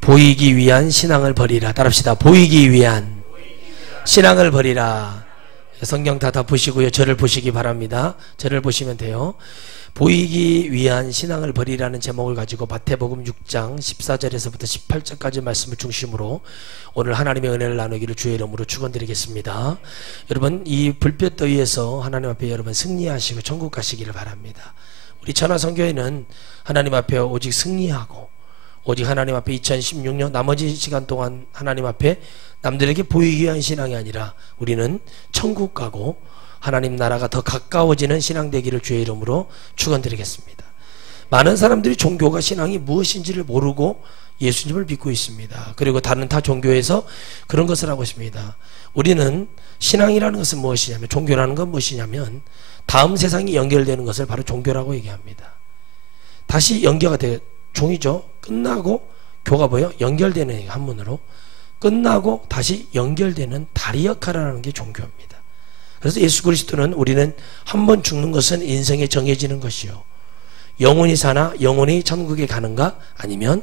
보이기 위한 신앙을 버리라. 따라합시다. 보이기 위한 신앙을 버리라. 성경 다 보시고요. 저를 보시기 바랍니다. 저를 보시면 돼요. 보이기 위한 신앙을 버리라는 제목을 가지고 마태복음 6장 14절에서부터 18절까지 말씀을 중심으로 오늘 하나님의 은혜를 나누기를 주의 이름으로 축원드리겠습니다. 여러분, 이 불볕 더위에서 하나님 앞에 여러분 승리하시고 천국 가시기를 바랍니다. 우리 천하선교회는 하나님 앞에 오직 승리하고 오직 하나님 앞에 2016년 나머지 시간 동안 하나님 앞에 남들에게 보이기 위한 신앙이 아니라 우리는 천국 가고 하나님 나라가 더 가까워지는 신앙 되기를 주의 이름으로 축원드리겠습니다. 많은 사람들이 종교가 신앙이 무엇인지를 모르고 예수님을 믿고 있습니다. 그리고 다른 타 종교에서 그런 것을 하고 있습니다. 우리는 신앙이라는 것은 무엇이냐면, 종교라는 건 무엇이냐면 다음 세상이 연결되는 것을 바로 종교라고 얘기합니다. 다시 연결가 돼. 종이죠. 끝나고 교가 뭐예요? 연결되는, 한문으로 끝나고 다시 연결되는 다리 역할을 하는 게 종교입니다. 그래서 예수 그리스도는 우리는 한 번 죽는 것은 인생에 정해지는 것이요, 영원히 사나 영원히 천국에 가는가 아니면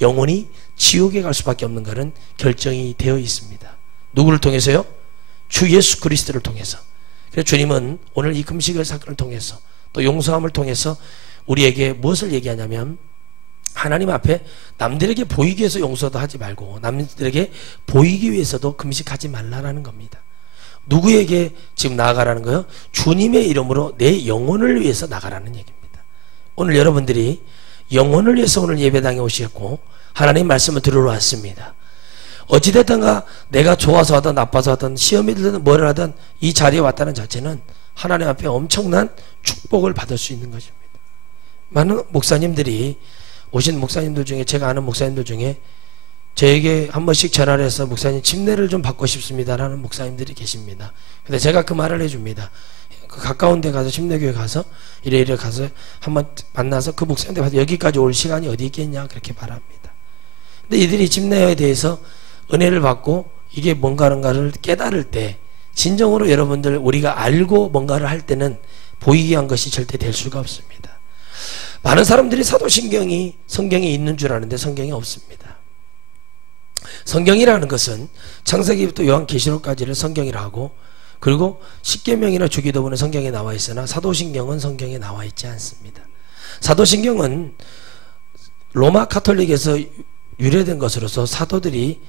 영원히 지옥에 갈 수밖에 없는가는 결정이 되어 있습니다. 누구를 통해서요? 주 예수 그리스도를 통해서. 그래서 주님은 오늘 이 금식을 사건을 통해서 또 용서함을 통해서 우리에게 무엇을 얘기하냐면, 하나님 앞에 남들에게 보이기 위해서 용서도 하지 말고 남들에게 보이기 위해서도 금식하지 말라라는 겁니다. 누구에게 지금 나아가라는 거예요? 주님의 이름으로 내 영혼을 위해서 나가라는 얘기입니다. 오늘 여러분들이 영혼을 위해서 오늘 예배당에 오셨고 하나님 말씀을 들으러 왔습니다. 어찌됐든가 내가 좋아서 하든 나빠서 하든 시험이 들든 뭘 하든 이 자리에 왔다는 자체는 하나님 앞에 엄청난 축복을 받을 수 있는 것입니다. 많은 목사님들이, 오신 목사님들 중에, 제가 아는 목사님들 중에 저에게 한 번씩 전화를 해서 목사님 침례를 좀 받고 싶습니다 라는 목사님들이 계십니다. 근데 제가 그 말을 해줍니다. 그 가까운 데 가서, 침례교회 가서 이래 가서 한번 만나서 그 목사님들 가서 여기까지 올 시간이 어디 있겠냐 그렇게 말합니다. 근데 이들이 침례에 대해서 은혜를 받고 이게 뭔가를 깨달을 때, 진정으로 여러분들 우리가 알고 뭔가를 할 때는 보이기 위한 것이 절대 될 수가 없습니다. 많은 사람들이 사도신경이 성경에 있는 줄 아는데 성경에 없습니다. 성경이라는 것은 창세기부터 요한계시록까지를 성경이라 하고, 그리고 십계명이나 주기도문은 성경에 나와 있으나 사도신경은 성경에 나와 있지 않습니다. 사도신경은 로마 카톨릭에서 유래된 것으로서 사도들이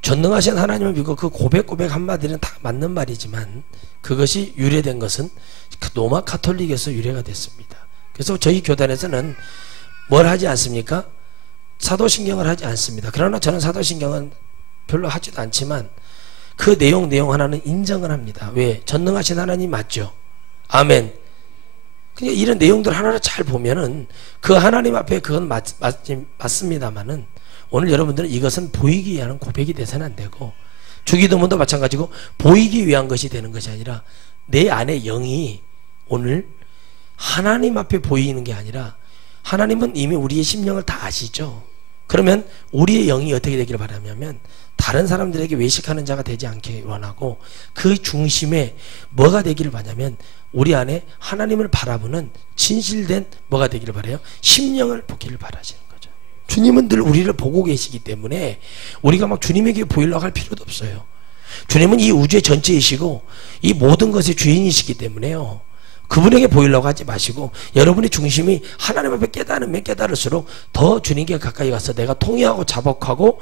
전능하신 하나님을 믿고 그 고백 한마디는 다 맞는 말이지만 그것이 유래된 것은 로마 카톨릭에서 유래가 됐습니다. 그래서 저희 교단에서는 뭘 하지 않습니까? 사도신경을 하지 않습니다. 그러나 저는 사도신경은 별로 하지도 않지만 그 내용 하나는 인정을 합니다. 왜? 전능하신 하나님 맞죠? 아멘. 그냥 이런 내용들 하나를 잘 보면은 그 하나님 앞에 그건 맞습니다만은 오늘 여러분들은 이것은 보이기 위한 고백이 돼서는 안 되고, 주기도문도 마찬가지고 보이기 위한 것이 되는 것이 아니라 내 안에 영이 오늘 하나님 앞에 보이는 게 아니라, 하나님은 이미 우리의 심령을 다 아시죠. 그러면 우리의 영이 어떻게 되기를 바라냐면 다른 사람들에게 외식하는 자가 되지 않게 원하고, 그 중심에 뭐가 되기를 바라냐면 우리 안에 하나님을 바라보는 진실된 뭐가 되기를 바라요? 심령을 보기를 바라시는 거죠. 주님은 늘 우리를 보고 계시기 때문에 우리가 막 주님에게 보이려고 할 필요도 없어요. 주님은 이 우주의 전체이시고 이 모든 것의 주인이시기 때문에요, 그분에게 보이려고 하지 마시고 여러분의 중심이 하나님 앞에 깨달으면 깨달을수록 더 주님께 가까이 가서 내가 통회하고 자복하고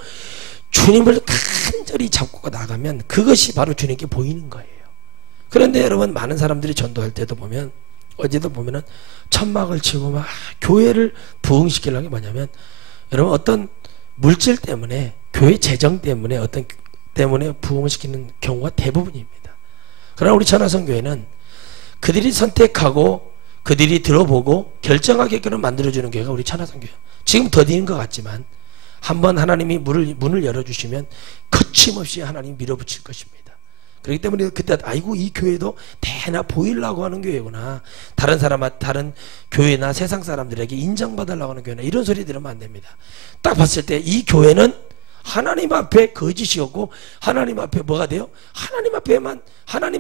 주님을 간절히 잡고 나가면 그것이 바로 주님께 보이는 거예요. 그런데 여러분, 많은 사람들이 전도할 때도 보면, 어제도 보면은 천막을 치고 막 교회를 부흥시키려는 게 뭐냐면, 여러분 어떤 물질 때문에, 교회 재정 때문에, 어떤 때문에 부흥을 시키는 경우가 대부분입니다. 그러나 우리 천하성교회는 그들이 선택하고 그들이 들어보고 결정하게끔 만들어주는 교회가 우리 천하성교회예요. 지금 더디는 것 같지만 한번 하나님이 문을 열어주시면 거침없이 하나님이 밀어붙일 것입니다. 그렇기 때문에 그때 아이고 이 교회도 대나 보이려고 하는 교회구나, 다른 교회나 세상 사람들에게 인정받으려고 하는 교회나 이런 소리 들으면 안 됩니다. 딱 봤을 때 이 교회는 하나님 앞에 거짓이었고 하나님 앞에 뭐가 돼요? 하나님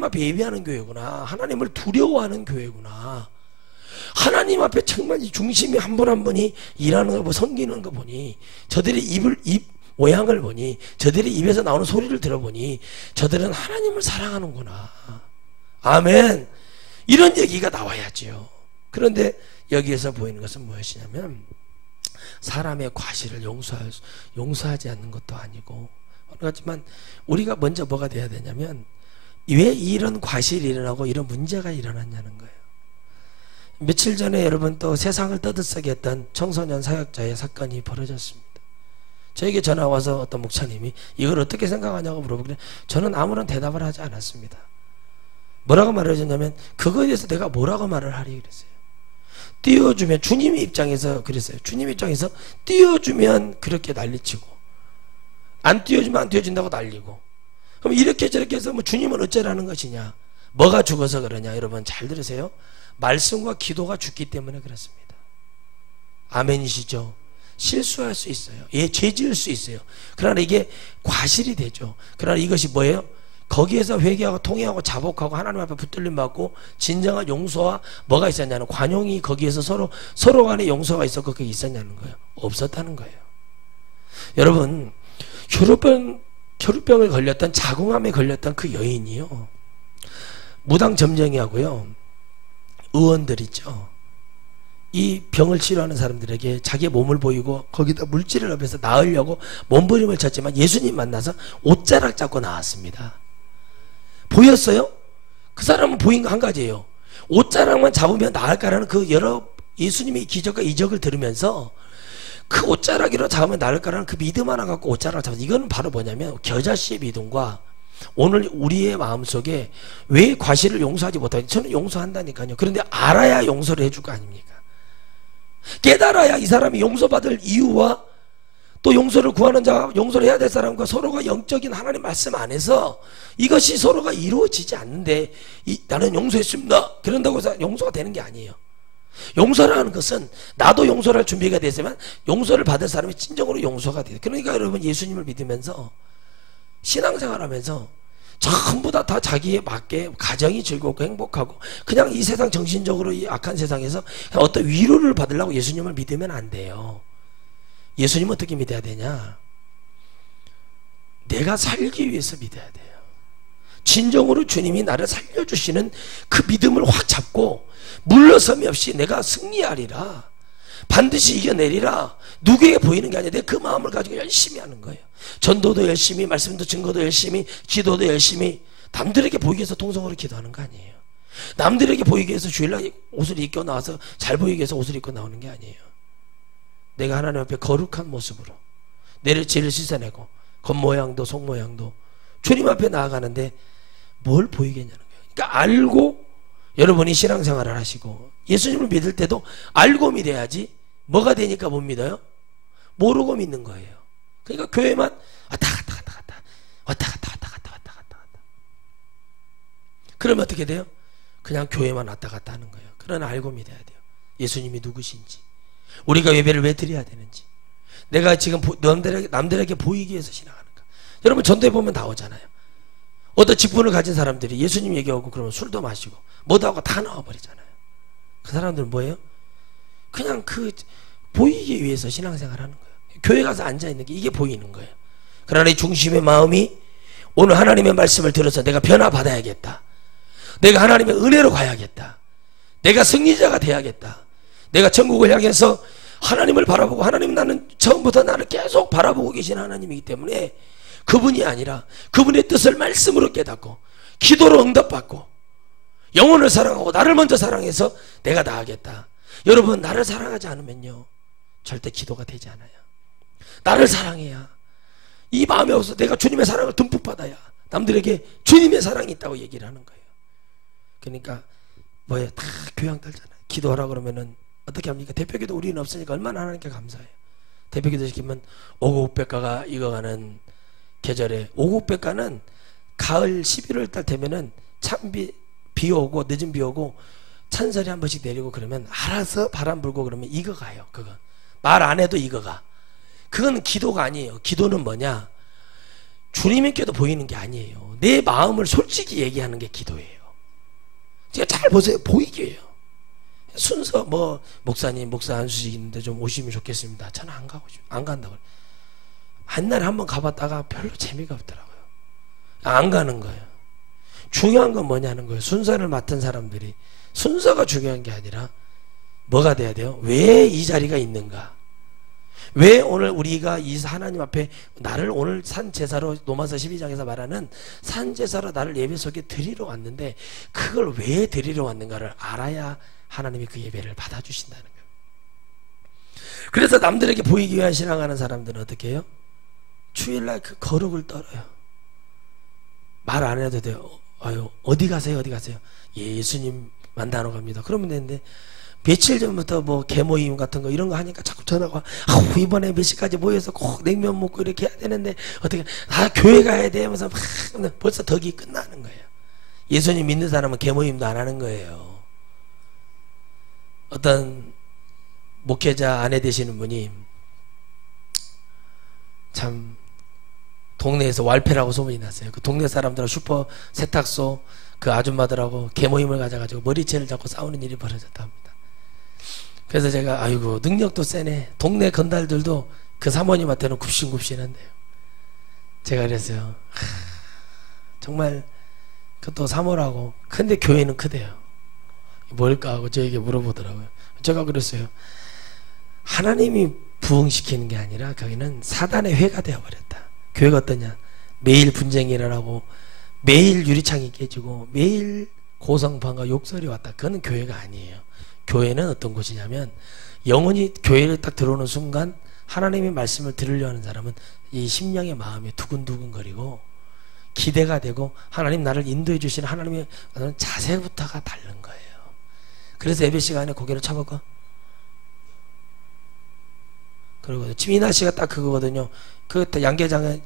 앞에 예배하는 교회구나, 하나님을 두려워하는 교회구나, 하나님 앞에 정말 이 중심이 한 분 한 분이 일하는 거, 섬기는 거 보니, 저들의 입 모양을 보니, 저들의 입에서 나오는 소리를 들어보니 저들은 하나님을 사랑하는구나. 아멘. 이런 얘기가 나와야지요. 그런데 여기에서 보이는 것은 무엇이냐면, 사람의 과실을 용서하지 않는 것도 아니고, 그렇지만 우리가 먼저 뭐가 돼야 되냐면, 왜 이런 과실이 일어나고 이런 문제가 일어났냐는 거예요. 며칠 전에 여러분 또 세상을 떠들썩게 했던 청소년 사역자의 사건이 벌어졌습니다. 저에게 전화 와서 어떤 목사님이 이걸 어떻게 생각하냐고 물어보길래 저는 아무런 대답을 하지 않았습니다. 뭐라고 말해줬냐면, 그거에 대해서 내가 뭐라고 말을 하리 그랬어요. 띄워주면, 주님의 입장에서 그랬어요. 주님 입장에서 띄워주면 그렇게 난리치고, 안 띄워주면 안 띄워준다고 난리고, 그럼 이렇게 저렇게 해서 뭐 주님은 어쩌라는 것이냐, 뭐가 죽어서 그러냐. 여러분 잘 들으세요. 말씀과 기도가 죽기 때문에 그렇습니다. 아멘이시죠? 실수할 수 있어요. 예, 죄 지을 수 있어요. 그러나 이게 과실이 되죠. 그러나 이것이 뭐예요? 거기에서 회개하고 통회하고 자복하고 하나님 앞에 붙들림 받고 진정한 용서와 뭐가 있었냐는, 관용이 거기에서 서로 간에 용서가 있었고 그게 있었냐는 거예요. 없었다는 거예요. 여러분, 혈루병을 걸렸던, 자궁암에 걸렸던 그 여인이요, 무당 점쟁이하고요, 의원들 있죠, 이 병을 치료하는 사람들에게 자기의 몸을 보이고 거기다 물질을 넣으면서 나으려고 몸부림을 쳤지만 예수님 만나서 옷자락 잡고 나왔습니다. 보였어요? 그 사람은 보인 거 한 가지예요. 옷자락만 잡으면 나을까라는 그 여러 예수님의 기적과 이적을 들으면서 그 옷자락이로 잡으면 나을까라는 그 믿음 하나 갖고 옷자락을 잡았어요. 이거는 바로 뭐냐면 겨자씨의 믿음과 오늘 우리의 마음속에 왜 과실을 용서하지 못하는지, 저는 용서한다니까요. 그런데 알아야 용서를 해줄 거 아닙니까? 깨달아야 이 사람이 용서받을 이유와 또 용서를 구하는 자가 용서를 해야 될 사람과 서로가 영적인 하나님 말씀 안에서 이것이 서로가 이루어지지 않는데, 나는 용서했습니다 그런다고 해서 용서가 되는 게 아니에요. 용서라는 것은 나도 용서를 할 준비가 되지만 용서를 받을 사람이 진정으로 용서가 돼요. 그러니까 여러분, 예수님을 믿으면서 신앙생활하면서 전부 다 자기에 맞게 가정이 즐겁고 행복하고, 그냥 이 세상 정신적으로 이 악한 세상에서 어떤 위로를 받으려고 예수님을 믿으면 안 돼요. 예수님은 어떻게 믿어야 되냐? 내가 살기 위해서 믿어야 돼요. 진정으로 주님이 나를 살려주시는 그 믿음을 확 잡고 물러섬이 없이 내가 승리하리라, 반드시 이겨내리라, 누구에게 보이는 게 아니라 내 그 마음을 가지고 열심히 하는 거예요. 전도도 열심히, 말씀도 증거도 열심히, 기도도 열심히. 남들에게 보이기 위해서 통성으로 기도하는 거 아니에요. 남들에게 보이기 위해서 주일날 옷을 입고 나와서 잘 보이기 위해서 옷을 입고 나오는 게 아니에요. 내가 하나님 앞에 거룩한 모습으로 내를 죄를 씻어내고 겉모양도 속모양도 주님 앞에 나아가는데 뭘 보이겠냐는 거예요. 그러니까 알고 여러분이 신앙생활을 하시고 예수님을 믿을 때도 알고 믿어야지, 뭐가 되니까 못 믿어요? 모르고 믿는 거예요. 그러니까 교회만 왔다 갔다 왔다 갔다 왔다 갔다 왔다 갔다 왔다 갔다 왔다. 그러면 어떻게 돼요? 그냥 교회만 왔다 갔다 하는 거예요. 그러나 알고 믿어야 돼요. 예수님이 누구신지, 우리가 예배를 왜 드려야 되는지, 내가 지금 남들에게 보이기 위해서 신앙하는가. 여러분 전도에 보면 나오잖아요. 어떤 직분을 가진 사람들이 예수님 얘기하고 그러면 술도 마시고 뭐도 하고 다 나와버리잖아요. 그 사람들은 뭐예요? 그냥 그 보이기 위해서 신앙생활 하는 거예요. 교회 가서 앉아있는 게 이게 보이는 거예요. 그러나 이 중심의 마음이 오늘 하나님의 말씀을 들어서 내가 변화받아야겠다, 내가 하나님의 은혜로 가야겠다, 내가 승리자가 돼야겠다, 내가 천국을 향해서 하나님을 바라보고, 하나님은 나는 처음부터 나를 계속 바라보고 계신 하나님이기 때문에 그분이 아니라 그분의 뜻을 말씀으로 깨닫고 기도로 응답받고 영혼을 사랑하고 나를 먼저 사랑해서 내가 나아가겠다. 여러분, 나를 사랑하지 않으면요 절대 기도가 되지 않아요. 나를 사랑해야, 이 마음에 없어서 내가 주님의 사랑을 듬뿍 받아야 남들에게 주님의 사랑이 있다고 얘기를 하는 거예요. 그러니까 뭐예요? 다 교양 떨잖아요. 기도하라 그러면은 어떻게 합니까? 대표기도 우리는 없으니까 얼마나 하나님께 감사해요. 대표기도 시키면 오곡백과가 익어가는 계절에, 오곡백과는 가을 11월 달 되면은 비 오고 늦은 비 오고 찬설이 한 번씩 내리고 그러면 알아서 바람 불고 그러면 익어가요. 그건 말 안 해도 익어가. 그건 기도가 아니에요. 기도는 뭐냐? 주님께도 보이는 게 아니에요. 내 마음을 솔직히 얘기하는 게 기도예요. 제가 잘 보세요. 보이게 해요. 순서 뭐 목사님 목사 안수식 있는데 좀 오시면 좋겠습니다. 저는 안 가고 싶어요. 안 간다고. 한날에 한번 가봤다가 별로 재미가 없더라고요. 안 가는 거예요. 중요한 건 뭐냐는 거예요. 순서를 맡은 사람들이 순서가 중요한 게 아니라 뭐가 돼야 돼요? 왜 이 자리가 있는가? 왜 오늘 우리가 이 하나님 앞에 나를 오늘 산제사로 로마서 12장에서 말하는 산제사로 나를 예배 속에 드리러 왔는데 그걸 왜 드리러 왔는가를 알아야 하나님이 그 예배를 받아주신다는 거예요. 그래서 남들에게 보이기 위한 신앙하는 사람들은 어떻게 해요? 주일날 그 거룩을 떨어요. 말 안 해도 돼요. 아유, 어디 가세요? 어디 가세요? 예수님 만나러 갑니다. 그러면 되는데 며칠 전부터 뭐 개모임 같은 거 이런 거 하니까 자꾸 전화가 이번에 몇 시까지 모여서 꼭 냉면 먹고 이렇게 해야 되는데 어떻게 교회 가야 돼 하면서 막 벌써 덕이 끝나는 거예요. 예수님 믿는 사람은 개모임도 안 하는 거예요. 어떤 목회자 아내 되시는 분이 참 동네에서 왈패라고 소문이 났어요. 그 동네 사람들하고 슈퍼 세탁소 그 아줌마들하고 개모임을 가져가지고 머리채를 잡고 싸우는 일이 벌어졌다 합니다. 그래서 제가 아이고 능력도 세네. 동네 건달들도 그 사모님한테는 굽신굽신한데요. 제가 그랬어요. 정말 그것도 사모라고. 근데 교회는 크대요. 뭘까 하고 저에게 물어보더라고요. 제가 그랬어요. 하나님이 부흥시키는 게 아니라 거기는 사단의 회가 되어버렸다. 교회가 어떠냐? 매일 분쟁이 일어나고 매일 유리창이 깨지고 매일 고성방과 욕설이 왔다. 그거는 교회가 아니에요. 교회는 어떤 곳이냐면 영혼이 교회를 딱 들어오는 순간 하나님의 말씀을 들으려 하는 사람은 이 심령의 마음이 두근두근거리고 기대가 되고 하나님 나를 인도해 주시는 하나님의 자세부터가 다른 거예요. 그래서 예배 시간에 고개를 쳐볼까? 그리고 지금 이나 씨가 딱 그거거든요. 그 양계장에서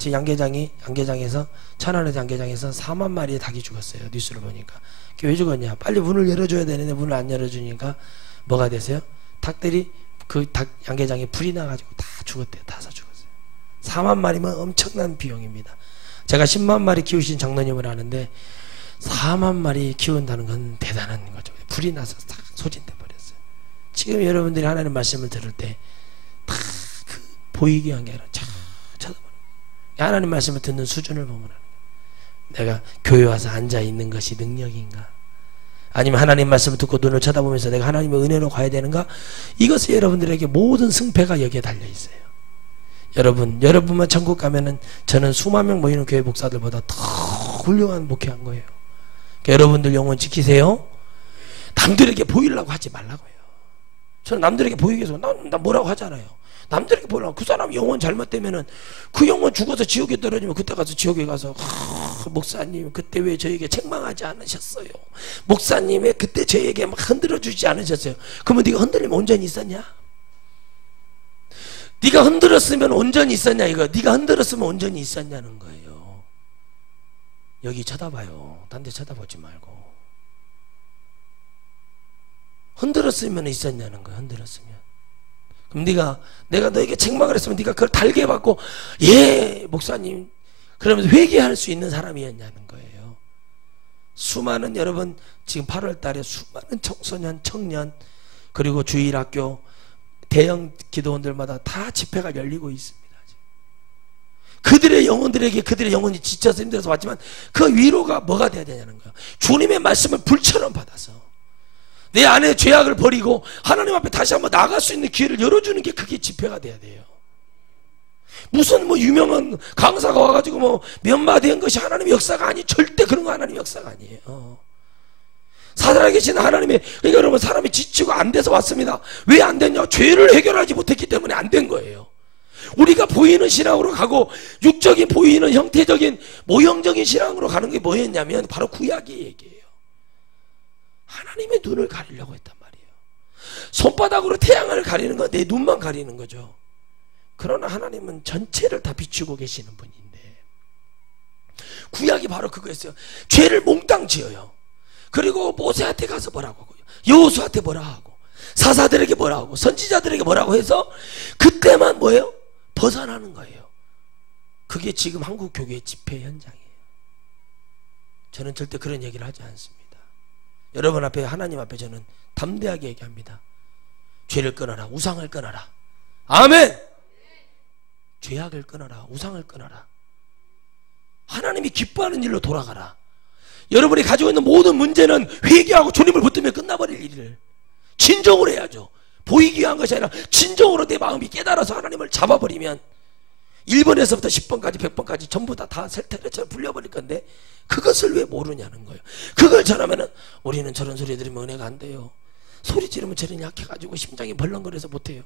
천안의 양계장에서 4만 마리의 닭이 죽었어요. 뉴스를 보니까. 왜 죽었냐? 빨리 문을 열어줘야 되는데 문을 안 열어주니까 뭐가 되세요? 닭들이 그 닭 양계장에 불이 나가지고 다 죽었대요. 다 죽었어요. 4만 마리면 엄청난 비용입니다. 제가 10만 마리 키우신 장로님을 아는데 4만 마리 키운다는 건 대단한 거죠. 불이 나서 다 소진돼 버렸어요. 지금 여러분들이 하나님 말씀을 들을 때 다 그 보이게 한 게 아니라 쳐다보는 하나님 말씀을 듣는 수준을 보면 내가 교회 와서 앉아 있는 것이 능력인가? 아니면 하나님 말씀을 듣고 눈을 쳐다보면서 내가 하나님의 은혜로 가야 되는가? 이것이 여러분들에게 모든 승패가 여기에 달려 있어요. 여러분만 천국 가면은 저는 수만 명 모이는 교회 목사들보다 더 훌륭한 목회한 거예요. 그러니까 여러분들 영혼 지키세요. 남들에게 보이려고 하지 말라고요. 저는 남들에게 보이기 위해서 나 뭐라고 하잖아요. 남들에게 보이려고. 그 사람 영혼 잘못되면은 그 영혼 죽어서 지옥에 떨어지면 그때 가서 지옥에 가서 목사님 그때 왜 저에게 책망하지 않으셨어요? 목사님 왜 그때 저에게 막 흔들어 주지 않으셨어요? 그러면 네가 흔들리면 온전히 있었냐? 네가 흔들었으면 온전히 있었냐 이거. 네가 흔들었으면 온전히 있었냐는 거예요. 여기 쳐다봐요. 딴 데 쳐다보지 말고. 흔들었으면 있었냐는 거야. 흔들었으면. 그럼 내가 너에게 책망을 했으면 네가 그걸 달게 받고 예 목사님 그러면서 회개할 수 있는 사람이었냐는 거예요. 수많은 여러분 지금 8월 달에 수많은 청소년 청년 그리고 주일학교 대형 기도원들마다 다 집회가 열리고 있습니다. 그들의 영혼들에게 그들의 영혼이 지쳐서 힘들어서 왔지만 그 위로가 뭐가 돼야 되냐는 거예요. 주님의 말씀을 불처럼 받아서 내 안에 죄악을 버리고 하나님 앞에 다시 한번 나갈 수 있는 기회를 열어주는 게 그게 집회가 돼야 돼요. 무슨 뭐 유명한 강사가 와가지고 뭐 몇 마디 한 것이 하나님의 역사가 아니. 절대 그런 거 하나님의 역사가 아니에요. 살아계신 하나님의, 그러니까 여러분 사람이 지치고 안 돼서 왔습니다. 왜 안 됐냐? 죄를 해결하지 못했기 때문에 안 된 거예요. 우리가 보이는 신앙으로 가고 육적인 보이는 형태적인 모형적인 신앙으로 가는 게 뭐였냐면 바로 구약의 얘기예요. 하나님의 눈을 가리려고 했단 말이에요. 손바닥으로 태양을 가리는 건 내 눈만 가리는 거죠. 그러나 하나님은 전체를 다 비추고 계시는 분인데 구약이 바로 그거였어요. 죄를 몽땅 지어요. 그리고 모세한테 가서 뭐라고 하고요, 여호수아한테 뭐라 하고 사사들에게 뭐라 하고 선지자들에게 뭐라고 해서 그때만 뭐예요? 벗어나는 거예요. 그게 지금 한국 교회의 집회 현장이에요. 저는 절대 그런 얘기를 하지 않습니다. 여러분 앞에 하나님 앞에 저는 담대하게 얘기합니다. 죄를 끊어라. 우상을 끊어라. 아멘. 죄악을 끊어라. 우상을 끊어라. 하나님이 기뻐하는 일로 돌아가라. 여러분이 가지고 있는 모든 문제는 회개하고 주님을 붙들면 끝나버릴 일을 진정으로 해야죠. 보이기 위한 것이 아니라 진정으로 내 마음이 깨달아서 하나님을 잡아버리면 1번에서부터 10번까지 100번까지 전부 다 셀테레처럼 불려버릴 건데 그것을 왜 모르냐는 거예요. 그걸 전하면은 우리는 저런 소리 들으면 은혜가 안 돼요. 소리 지르면 저런 약해가지고 심장이 벌렁거려서 못해요.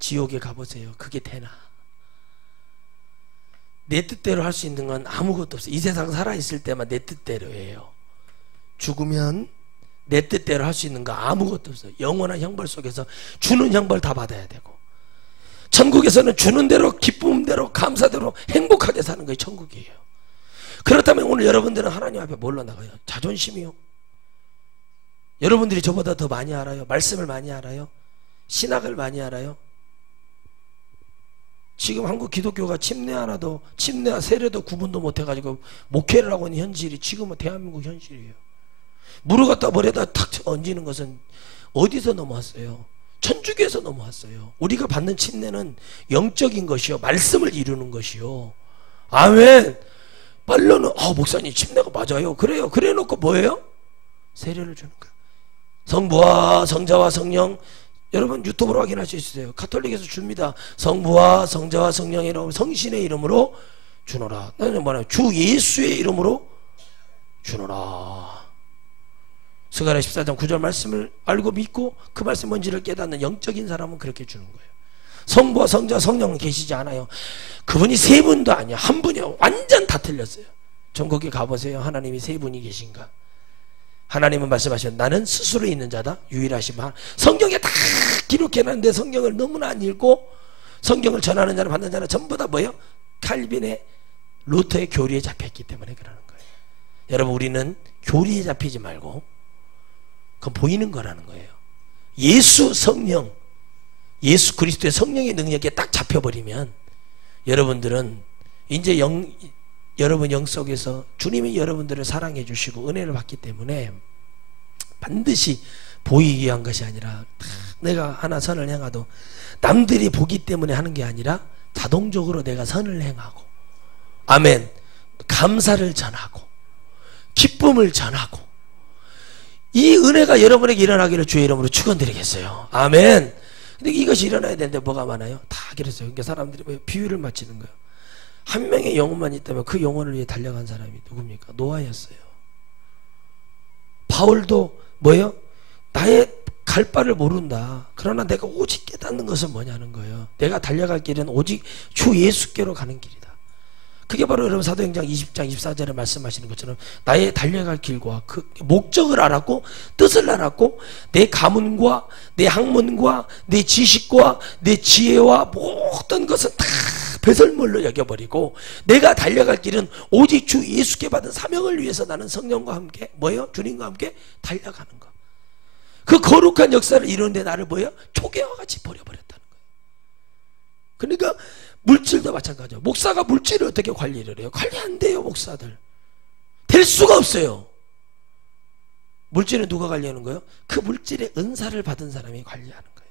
지옥에 가보세요. 그게 되나? 내 뜻대로 할 수 있는 건 아무것도 없어요. 이 세상 살아있을 때만 내 뜻대로 해요. 죽으면 내 뜻대로 할 수 있는 거 아무것도 없어요. 영원한 형벌 속에서 주는 형벌 다 받아야 되고, 천국에서는 주는 대로 기쁨대로 감사대로 행복하게 사는 거예요. 천국이에요. 그렇다면 오늘 여러분들은 하나님 앞에 뭘로 나가요? 자존심이요? 여러분들이 저보다 더 많이 알아요? 말씀을 많이 알아요? 신학을 많이 알아요? 지금 한국 기독교가 침례와 세례도 구분도 못해가지고 목회를 하고 있는 현실이 지금은 대한민국 현실이에요. 물을 갖다 머리에다 탁 얹는 것은 어디서 넘어왔어요? 천주교에서 넘어왔어요. 우리가 받는 침례는 영적인 것이요, 말씀을 이루는 것이요. 아멘. 빨로는 목사님 침례가 맞아요. 그래요. 그래 놓고 뭐예요? 세례를 주는 거예요. 성부와 성자와 성령, 여러분 유튜브로 확인할 수 있으세요. 가톨릭에서 줍니다. 성부와 성자와 성령의 이름, 성신의 이름으로 주노라. 나는 뭐냐, 주 예수의 이름으로 주노라. 스가랴 14장 9절 말씀을 알고 믿고 그 말씀 뭔지를 깨닫는 영적인 사람은 그렇게 주는 거예요. 성부와 성자 성령은 계시지 않아요. 그분이 세 분도 아니야. 한 분이요. 완전 다 틀렸어요. 전국에 가보세요. 하나님이 세 분이 계신가? 하나님은 말씀하셨는데 나는 스스로 있는 자다. 유일하시면 성경에 다 기록해놨는데 성경을 너무나 안 읽고 성경을 전하는 자는 받는 자는 전부 다 뭐예요? 칼빈의 루터의 교리에 잡혀있기 때문에 그러는 거예요. 여러분, 우리는 교리에 잡히지 말고 그건 보이는 거라는 거예요. 예수 성령, 예수 그리스도의 성령의 능력에 딱 잡혀버리면 여러분들은 이제 여러분 영 속에서 주님이 여러분들을 사랑해 주시고 은혜를 받기 때문에 반드시 보이기 위한 것이 아니라 내가 하나 선을 행하도 남들이 보기 때문에 하는 게 아니라 자동적으로 내가 선을 행하고, 아멘, 감사를 전하고 기쁨을 전하고, 이 은혜가 여러분에게 일어나기를 주의 이름으로 축원드리겠어요. 아멘. 근데 이것이 일어나야 되는데 뭐가 많아요? 다 그랬어요. 그러니까 사람들이 뭐 비유를 맞추는 거예요. 한 명의 영혼만 있다면 그 영혼을 위해 달려간 사람이 누굽니까? 노아였어요. 바울도 뭐예요? 나의 갈 바를 모른다. 그러나 내가 오직 깨닫는 것은 뭐냐는 거예요. 내가 달려갈 길은 오직 주 예수께로 가는 길이다. 그게 바로 여러분 사도행전 20장 24절에 말씀하시는 것처럼 나의 달려갈 길과 그 목적을 알았고 뜻을 알았고 내 가문과 내 학문과 내 지식과 내 지혜와 모든 것은 다 배설물로 여겨버리고 내가 달려갈 길은 오직 주 예수께 받은 사명을 위해서 나는 성령과 함께 뭐예요? 주님과 함께 달려가는 거. 그 거룩한 역사를 이루는데 나를 뭐예요? 초계와 같이 버려버렸다는 거예요. 그러니까 물질도 마찬가지예요. 목사가 물질을 어떻게 관리를 해요? 관리 안 돼요. 목사들 될 수가 없어요. 물질은 누가 관리하는 거예요? 그 물질의 은사를 받은 사람이 관리하는 거예요.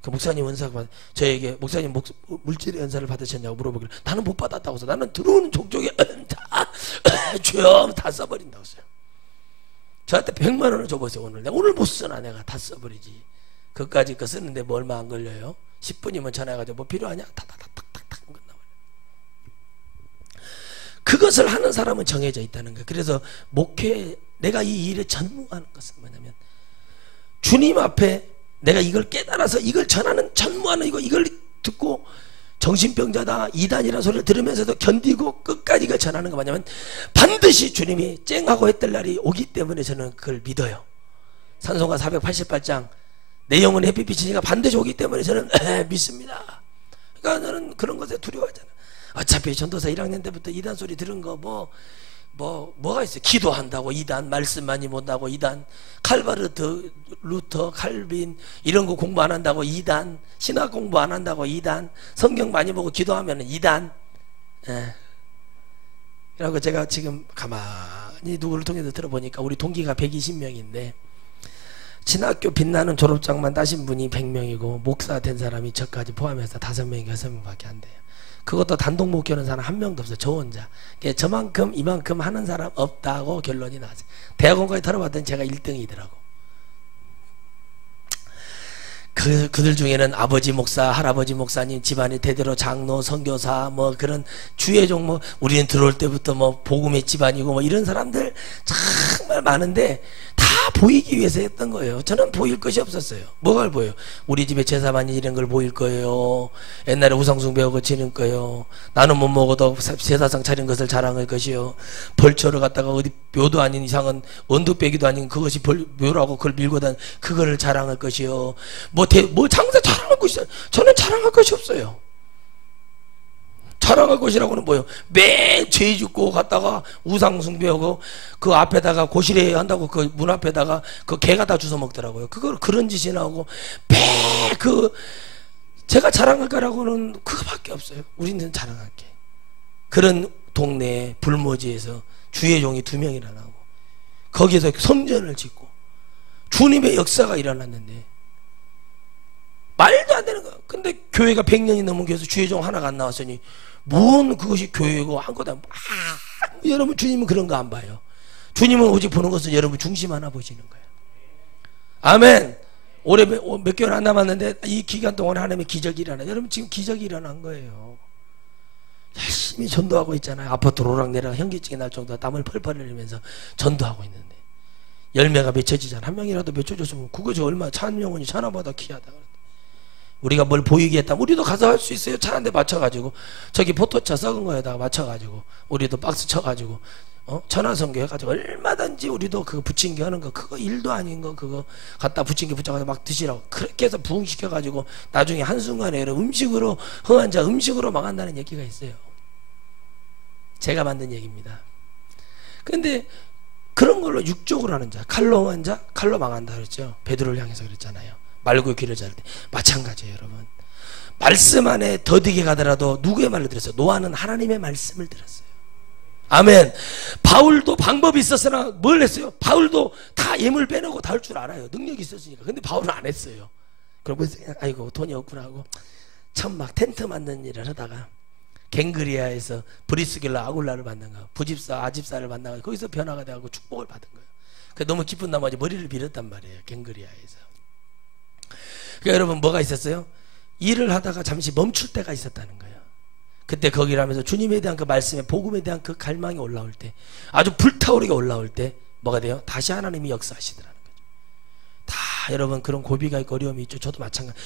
그 목사님 은사가 받은, 저에게 목사님 물질의 은사를 받으셨냐고 물어보길래 나는 못 받았다고 해서 나는 들어오는 족족에 주여 다 써버린다고 했어요. 저한테 100만 원을 줘보세요. 오늘 못 쓰나 내가 다 써버리지. 그까지 거 쓰는데 뭐 얼마 안 걸려요? 10분이면 전화해가지고 뭐 필요하냐? 탁탁탁탁탁 끝나버려. 그것을 하는 사람은 정해져 있다는 거예요. 그래서 목회, 내가 이 일에 전무하는 것은 뭐냐면 주님 앞에 내가 이걸 깨달아서 이걸 전무하는 이걸 듣고 정신병자다 이단이라는 소리를 들으면서도 견디고 끝까지 이걸 전하는 거 뭐냐면 반드시 주님이 쨍하고 했던 날이 오기 때문에 저는 그걸 믿어요. 산송가 488장 내 영혼의 햇빛이니까 반드시 오기 때문에 저는 믿습니다. 그러니까 저는 그런 것에 두려워하잖아. 어차피 전도사 1학년 때부터 이단 소리 들은 거 뭐가 있어요? 기도한다고 이단, 말씀 많이 못하고 이단, 칼바르트, 루터, 칼빈 이런 거 공부 안 한다고 이단, 신학 공부 안 한다고 이단, 성경 많이 보고 기도하면 이단. 그리고 제가 지금 가만히 누구를 통해서 들어보니까 우리 동기가 120명인데 신학교 빛나는 졸업장만 따신 분이 100명이고 목사 된 사람이 저까지 포함해서 5명이 6명밖에 안 돼요. 그것도 단독 목회하는 사람 한 명도 없어요. 저 혼자. 저만큼 이만큼 하는 사람 없다고 결론이 나왔어요. 대학원까지 들어봤더니 제가 1등이더라고. 그들 중에는 아버지 목사, 할아버지 목사님, 집안이 대대로 장로, 선교사, 뭐 그런 주의 종목, 우리는 들어올 때부터 뭐 복음의 집안이고 뭐 이런 사람들 정말 많은데 다 보이기 위해서 했던 거예요. 저는 보일 것이 없었어요. 뭐가 보여요? 우리 집에 제사반이 이런 걸 보일 거예요. 옛날에 우상숭배하고 지는 거예요. 나는 못 먹어도 제사상 차린 것을 자랑할 것이요. 벌초를 갖다가 어디 묘도 아닌 이상은 언덕배기도 아닌 그것이 묘라고 그걸 밀고 다니 그거를 자랑할 것이요. 뭐 장사 자랑할 것이 있어요. 저는 자랑할 것이 없어요. 자랑할 것이라고는 뭐예요? 매일 죄 짓고 갔다가 우상숭배하고 그 앞에다가 고시래 한다고 그 문 앞에다가 그 개가 다 주워 먹더라고요. 그걸 그런 짓이나 하고 제가 자랑할 거라고는 그거밖에 없어요. 우리는 자랑할 게. 그런 동네에 불모지에서 주의 종이 2명이나 나오고 거기에서 성전을 짓고 주님의 역사가 일어났는데 말도 안 되는 거야. 근데 교회가 100년이 넘은 교회에서 주의종 하나가 안 나왔으니 뭔 그것이 교회고 한 거다. 여러분 주님은 그런 거 안 봐요. 주님은 오직 보는 것은 여러분 중심 하나 보시는 거예요. 아멘. 올해 몇 개월 안 남았는데 이 기간 동안 하나님의 기적이 일어나. 여러분 지금 기적이 일어난 거예요. 열심히 전도하고 있잖아요. 아파트 오락내락 현기증이 날 정도로 땀을 펄펄 흘리면서 전도하고 있는데 열매가 맺혀지잖아. 한 명이라도 맺혀줬으면 그것이 얼마나 천 영혼이 천하보다 귀하다. 우리가 뭘 보이게 했다면 우리도 가서 할 수 있어요. 차 한 대 맞춰가지고 저기 포토차 썩은 거에다가 맞춰가지고 우리도 박스 쳐가지고 천하성교 해가지고 얼마든지 우리도 그거 부침개 하는 거 그거 일도 아닌 거 그거 갖다 부침개 붙여가지고 막 드시라고 그렇게 해서 부흥시켜가지고 나중에 한순간에 음식으로 흥한 자 음식으로 망한다는 얘기가 있어요. 제가 만든 얘기입니다. 근데 그런 걸로 육적으로 하는 자 칼로 흥한 자 칼로 망한다 그랬죠. 베드로를 향해서 그랬잖아요. 말고 귀를 자를 때 마찬가지예요. 여러분 말씀 안에 더디게 가더라도 누구의 말을 들었어요? 노아는 하나님의 말씀을 들었어요. 아멘. 바울도 방법이 있었으나 뭘 했어요? 바울도 다 예물 빼내고 다 할 줄 알아요. 능력이 있었으니까. 근데 바울은 안 했어요. 그러고 아이고 돈이 없구나 하고 참 막 텐트 만드는 일을 하다가 갱그리아에서 브리스길라 아굴라를 만난 거 부집사 아집사를 만나서 거기서 변화가 되고 축복을 받은 거예요. 너무 기쁜 나머지 머리를 빌었단 말이에요. 갱그리아에서. 그러니까 여러분 뭐가 있었어요? 일을 하다가 잠시 멈출 때가 있었다는 거예요. 그때 거기라면서 주님에 대한 그 말씀에 복음에 대한 그 갈망이 올라올 때 아주 불타오르게 올라올 때 뭐가 돼요? 다시 하나님이 역사하시더라는 거죠. 다 여러분 그런 고비가 있고 어려움이 있죠. 저도 마찬가지.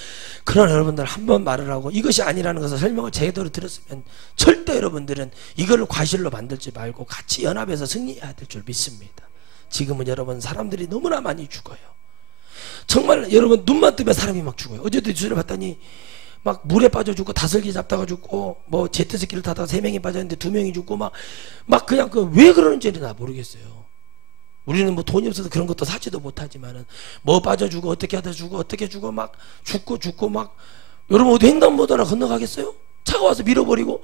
그러나 여러분들 한번 말을 하고 이것이 아니라는 것을 설명을 제대로 들었으면 절대 여러분들은 이거를 과실로 만들지 말고 같이 연합해서 승리해야 될 줄 믿습니다. 지금은 여러분 사람들이 너무나 많이 죽어요. 정말 여러분 눈만 뜨면 사람이 막 죽어요. 어제도 뉴스를 봤더니 막 물에 빠져 죽고 다슬기 잡다가 죽고 뭐 제트스키를 타다가 3명이 빠졌는데 2명이 죽고 막 그냥 왜 그러는지는 나 모르겠어요. 우리는 뭐 돈이 없어서 그런 것도 사지도 못하지만은 뭐 빠져 죽고 어떻게 하다 죽고 어떻게 죽어 막 죽고 막 여러분 어디 횡단보도나 건너가겠어요? 차가 와서 밀어버리고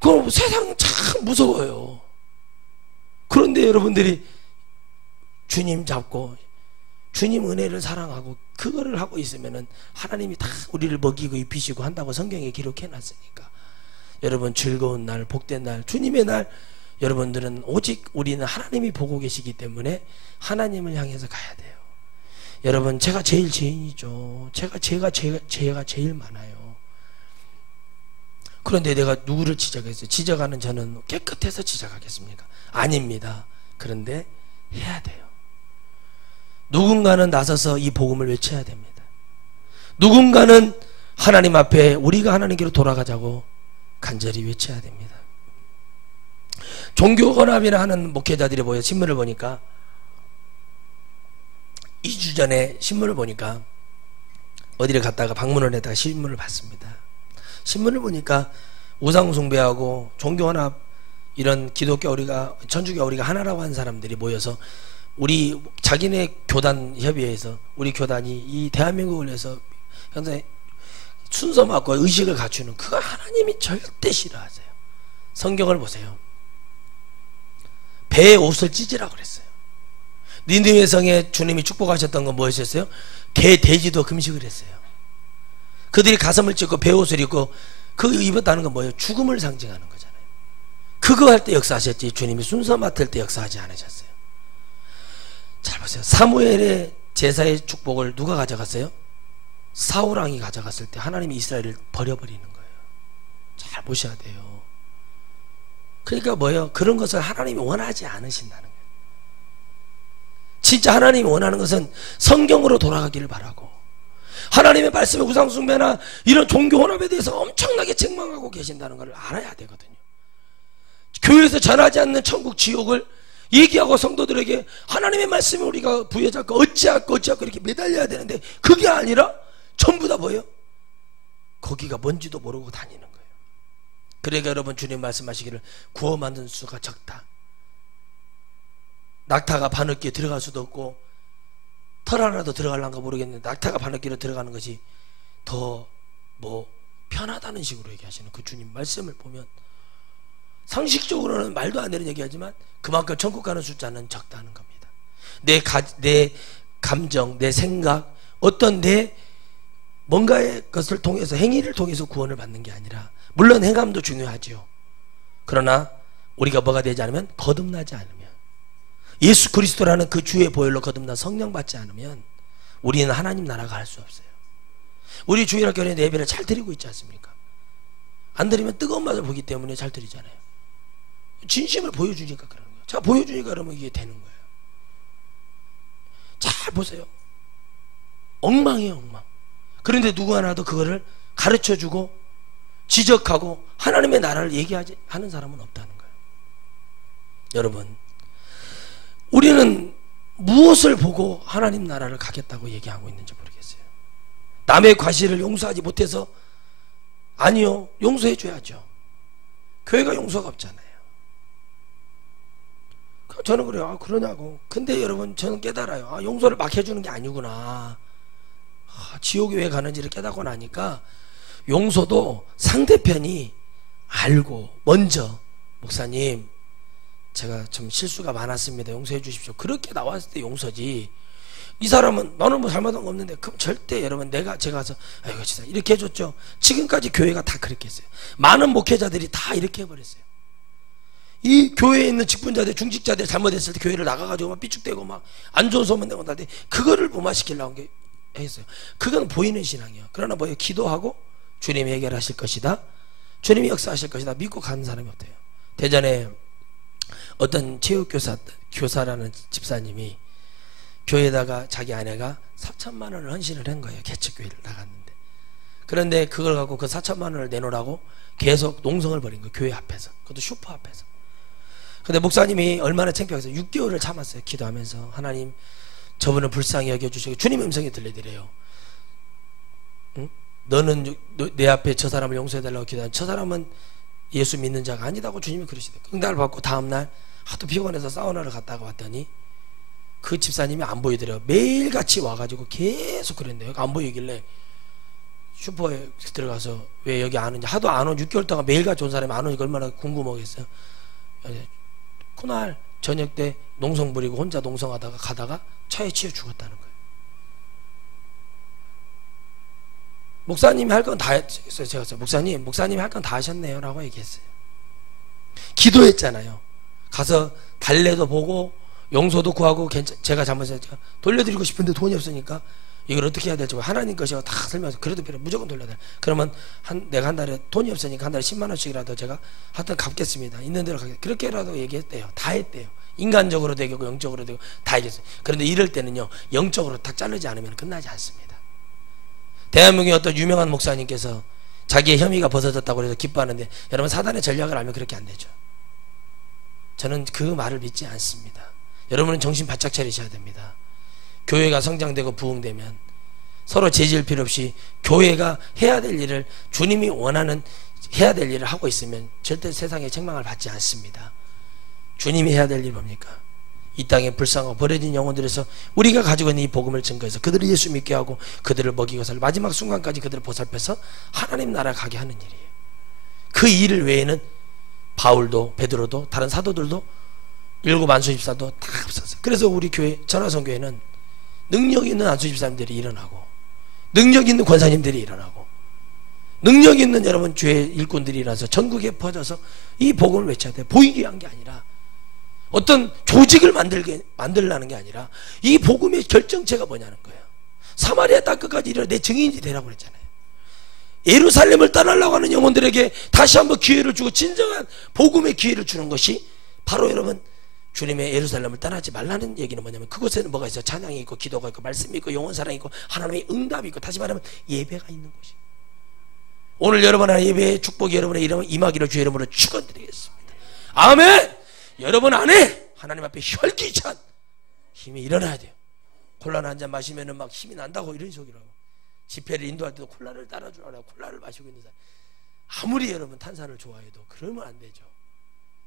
그럼 세상 참 무서워요. 그런데 여러분들이 주님 잡고 주님 은혜를 사랑하고 그거를 하고 있으면은 하나님이 다 우리를 먹이고 입히시고 한다고 성경에 기록해 놨으니까 여러분 즐거운 날 복된 날 주님의 날 여러분들은 오직 우리는 하나님이 보고 계시기 때문에 하나님을 향해서 가야 돼요. 여러분 제가 제일 죄인이죠. 제가 제일 많아요. 그런데 내가 누구를 지적했어요? 지적하는 저는 깨끗해서 지적하겠습니까? 아닙니다. 그런데 해야 돼요. 누군가는 나서서 이 복음을 외쳐야 됩니다. 누군가는 하나님 앞에 우리가 하나님께로 돌아가자고 간절히 외쳐야 됩니다. 종교건합이나 하는 목회자들이 모여 신문을 보니까 2주 전에 신문을 보니까 어디를 갔다가 방문원에다가 신문을 봤습니다. 신문을 보니까 우상숭배하고 종교건합 이런 기독교 우리가 천주교 우리가 하나라고 한 사람들이 모여서 우리 자기네 교단 협의회에서 우리 교단이 이 대한민국을 위해서 현재 순서 맞고 의식을 갖추는 그거 하나님이 절대 싫어하세요. 성경을 보세요. 배에 옷을 찢으라고 그랬어요. 니느웨 성에 주님이 축복하셨던 건 무엇이었어요? 개, 돼지도 금식을 했어요. 그들이 가슴을 찢고 베옷을 입고 그 입었다는 건 뭐예요? 죽음을 상징하는 거잖아요. 그거 할 때 역사하셨지 주님이 순서 맡을 때 역사하지 않으셨어요. 잘 보세요. 사무엘의 제사의 축복을 누가 가져갔어요? 사울왕이 가져갔을 때 하나님이 이스라엘을 버려버리는 거예요. 잘 보셔야 돼요. 그러니까 뭐예요? 그런 것을 하나님이 원하지 않으신다는 거예요. 진짜 하나님이 원하는 것은 성경으로 돌아가기를 바라고, 하나님의 말씀의 우상숭배나 이런 종교 혼합에 대해서 엄청나게 책망하고 계신다는 걸 알아야 되거든요. 교회에서 전하지 않는 천국 지옥을 얘기하고 성도들에게 하나님의 말씀을 우리가 부여잡고 어찌할까 이렇게 매달려야 되는데, 그게 아니라 전부 다 뭐예요? 거기가 뭔지도 모르고 다니는 거예요. 그러니까 여러분, 주님 말씀하시기를 구워 만든 수가 적다. 낙타가 바느끼에 들어갈 수도 없고 털 하나도 들어갈란가 모르겠는데 낙타가 바느끼로 들어가는 것이 더 편하다는 식으로 얘기하시는 그 주님 말씀을 보면, 상식적으로는 말도 안 되는 얘기하지만 그만큼 천국 가는 숫자는 적다는 겁니다. 내 감정, 내 생각, 어떤 내 뭔가의 것을 통해서, 행위를 통해서 구원을 받는 게 아니라, 물론 행함도 중요하지요. 그러나 우리가 뭐가 되지 않으면, 거듭나지 않으면, 예수 그리스도라는 그 주의 보혈로 거듭나 성령 받지 않으면 우리는 하나님 나라 갈 수 없어요. 우리 주일학 교회 예배를 잘 드리고 있지 않습니까? 안 드리면 뜨거운 맛을 보기 때문에 잘 드리잖아요. 진심을 보여주니까 그러는 거예요. 자, 보여주니까 그러면 이게 되는 거예요. 잘 보세요. 엉망이에요, 엉망. 그런데 누구 하나도 그거를 가르쳐주고 지적하고 하나님의 나라를 얘기하는 사람은 없다는 거예요. 여러분, 우리는 무엇을 보고 하나님 나라를 가겠다고 얘기하고 있는지 모르겠어요. 남의 과실을 용서하지 못해서, 아니요, 용서해 줘야죠. 교회가 용서가 없잖아요. 저는 그래요. 그러냐고. 근데 여러분, 저는 깨달아요. 용서를 막 해주는 게 아니구나. 지옥에 왜 가는지를 깨닫고 나니까, 용서도 상대편이 알고 먼저, 목사님 제가 좀 실수가 많았습니다, 용서해 주십시오, 그렇게 나왔을 때 용서지, 이 사람은 너는 뭐 잘못한 거 없는데, 그럼 절대 여러분 제가 가서 아이고 진짜 이렇게 해줬죠. 지금까지 교회가 다 그렇게 했어요. 많은 목회자들이 다 이렇게 해버렸어요. 이 교회에 있는 직분자들, 중직자들 잘못했을 때 교회를 나가가지고 막 삐죽대고 막 안 좋은 소문 내고 나는데, 그거를 무마시키려고 게 했어요. 그건 보이는 신앙이에요. 그러나 뭐예요? 기도하고 주님이 해결하실 것이다, 주님이 역사하실 것이다 믿고 가는 사람이 없대요. 대전에 어떤 체육교사라는 집사님이 교회에다가 자기 아내가 4천만 원을 헌신을 한 거예요. 개척교회를 나갔는데. 그런데 그걸 갖고 그 4천만 원을 내놓으라고 계속 농성을 벌인 거예요. 교회 앞에서. 그것도 슈퍼 앞에서. 근데 목사님이 얼마나 창피해서 6개월을 참았어요. 기도하면서, 하나님 저분을 불쌍히 여겨주시고, 주님 음성이 들려드려요. 응? 너는 내 앞에 저 사람을 용서해달라고 기도하는, 저 사람은 예수 믿는 자가 아니다고 주님이 그러시대요. 응답을 받고 다음날 하도 피곤해서 사우나를 갔다가 왔더니 그 집사님이 안 보이더래요. 매일같이 와가지고 계속 그랬네요. 안 보이길래 슈퍼에 들어가서 왜 여기 안 오냐, 하도 안 온, 6개월 동안 매일같이 온 사람이 안 오니까 얼마나 궁금하겠어요. 그날 저녁 때 농성 부리고 혼자 농성하다가 가다가 차에 치여 죽었다는 거예요. 목사님이 할 건 다 했어요. 제가 목사님이 할 건 다 하셨네요 라고 얘기했어요. 기도했잖아요. 가서 달래도 보고 용서도 구하고, 제가 잘못했죠, 돌려드리고 싶은데 돈이 없으니까 이걸 어떻게 해야 될지 하나님 것이라고 다 설명해서, 그래도 필요 무조건 돌려드려. 그러면 내가 한 달에 돈이 없으니까 한 달에 10만 원씩이라도 제가 하여튼 갚겠습니다, 있는 대로 갚겠습니다, 그렇게라도 얘기했대요. 다 했대요. 인간적으로 되고 영적으로 되고 다 얘기했어요. 그런데 이럴 때는요, 영적으로 딱 자르지 않으면 끝나지 않습니다. 대한민국의 어떤 유명한 목사님께서 자기의 혐의가 벗어졌다고 해서 기뻐하는데, 여러분 사단의 전략을 알면 그렇게 안 되죠. 저는 그 말을 믿지 않습니다. 여러분은 정신 바짝 차리셔야 됩니다. 교회가 성장되고 부흥되면 서로 재질 필요 없이 교회가 해야 될 일을, 주님이 원하는 해야 될 일을 하고 있으면 절대 세상에 책망을 받지 않습니다. 주님이 해야 될 일이 뭡니까? 이 땅에 불쌍하고 버려진 영혼들에서 우리가 가지고 있는 이 복음을 증거해서 그들을 예수 믿게 하고 그들을 먹이고 살, 마지막 순간까지 그들을 보살펴서 하나님 나라 가게 하는 일이에요. 그 일을 외에는 바울도 베드로도 다른 사도들도 일곱 안수집사도 다 없었어요. 그래서 우리 교회 전화성교회는 능력 있는 안수집사님들이 일어나고, 능력 있는 권사님들이 일어나고, 능력 있는 여러분 교회 일꾼들이 일어나서 전국에 퍼져서 이 복음을 외쳐야 돼요. 보이게 한 게 아니라, 어떤 조직을 만들라는 게 아니라 이 복음의 결정체가 뭐냐는 거예요. 사마리아 땅 끝까지 이르러 내 증인이 되라고 그랬잖아요. 예루살렘을 떠나려고 하는 영혼들에게 다시 한번 기회를 주고 진정한 복음의 기회를 주는 것이 바로 여러분 주님의 예루살렘을 떠나지 말라는 얘기는 뭐냐면, 그곳에는 뭐가 있어요? 찬양이 있고 기도가 있고 말씀이 있고 영원사랑이 있고 하나님의 응답이 있고, 다시 말하면 예배가 있는 곳이. 오늘 여러분의 예배의 축복이 여러분의 이름을 임하기를 주의 이름으로 축원드리겠습니다. 아멘. 여러분 안에 하나님 앞에 혈기찬 힘이 일어나야 돼요. 콜라 한 잔 마시면 막 힘이 난다고 이런 식이라고. 집회를 인도할 때도 콜라를 따라주라고 콜라를 마시고 있는 사람, 아무리 여러분 탄산을 좋아해도 그러면 안 되죠.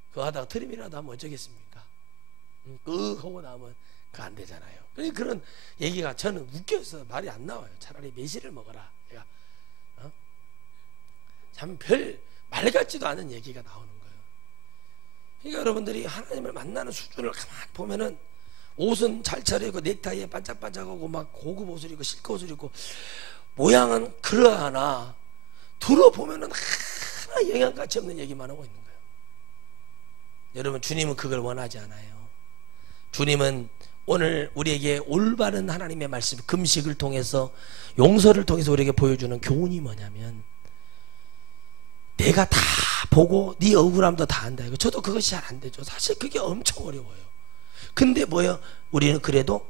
그거 하다가 트림이라도 하면 어쩌겠습니까? 하고 나면 그거 안 되잖아요. 그런 얘기가 저는 웃겨서 말이 안 나와요. 차라리 매실을 먹어라. 내가 참 별 말 같지도 않은 얘기가 나오는 거예요. 그러니까 여러분들이 하나님을 만나는 수준을 가만 보면은, 옷은 잘 차려입고 넥타이에 반짝반짝하고 막 고급 옷을 입고 실크 옷을 입고 모양은 그러하나 들어보면은 하나 영양가치 없는 얘기만 하고 있는 거예요. 여러분, 주님은 그걸 원하지 않아요. 주님은 오늘 우리에게 올바른 하나님의 말씀, 금식을 통해서, 용서를 통해서 우리에게 보여주는 교훈이 뭐냐면, 내가 다 보고 네 억울함도 다 안다. 저도 그것이 잘 안 되죠. 사실 그게 엄청 어려워요. 근데 뭐예요? 우리는 그래도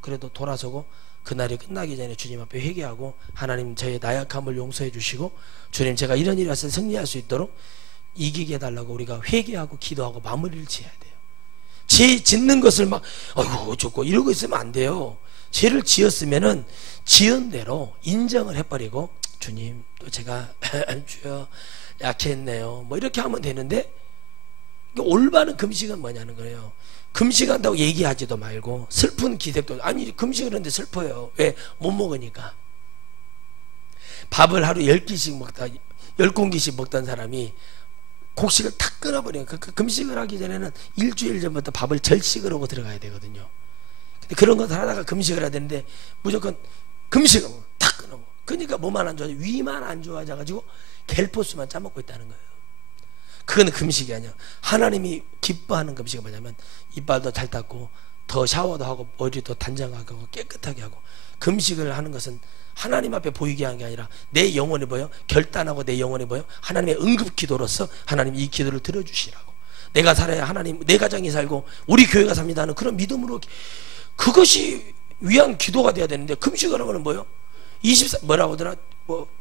그래도 돌아서고 그날이 끝나기 전에 주님 앞에 회개하고, 하나님 저의 나약함을 용서해 주시고, 주님 제가 이런 일이 왔을 때 승리할 수 있도록 이기게 해달라고 우리가 회개하고 기도하고 마무리를 지어야 돼요. 죄 짓는 것을 막 어쩌고 이러고 있으면 안 돼요. 죄를 지었으면은 지은 대로 인정을 해버리고, 주님 또 제가 주여 약했네요 뭐 이렇게 하면 되는데, 올바른 금식은 뭐냐는 거예요. 금식한다고 얘기하지도 말고, 슬픈 기색도, 아니 금식을 하는데 슬퍼요. 왜? 못 먹으니까. 밥을 하루 10끼씩 먹다 10공기씩 먹던 사람이 곡식을 탁 끊어버려요. 그 금식을 하기 전에는 일주일 전부터 밥을 절식을 하고 들어가야 되거든요. 근데 그런 것을 하다가 금식을 해야 되는데 무조건 금식을 탁 끊어. 그러니까 몸만 안 좋아져, 위만 안 좋아져가지고 갤포스만 짜먹고 있다는 거예요. 그건 금식이 아니야. 하나님이 기뻐하는 금식이 뭐냐면, 이빨도 잘 닦고 더 샤워도 하고 머리도 단정하게 하고 깨끗하게 하고. 금식을 하는 것은 하나님 앞에 보이게 하는 게 아니라 내 영혼이 뭐예요? 결단하고 내 영혼이 뭐예요? 하나님의 응급 기도로서 하나님 이 기도를 들어주시라고. 내가 살아야 하나님, 내 가정이 살고 우리 교회가 삽니다 하는 그런 믿음으로, 그것이 위한 기도가 돼야 되는데, 금식을 하면 뭐예요? 뭐라고 하더라?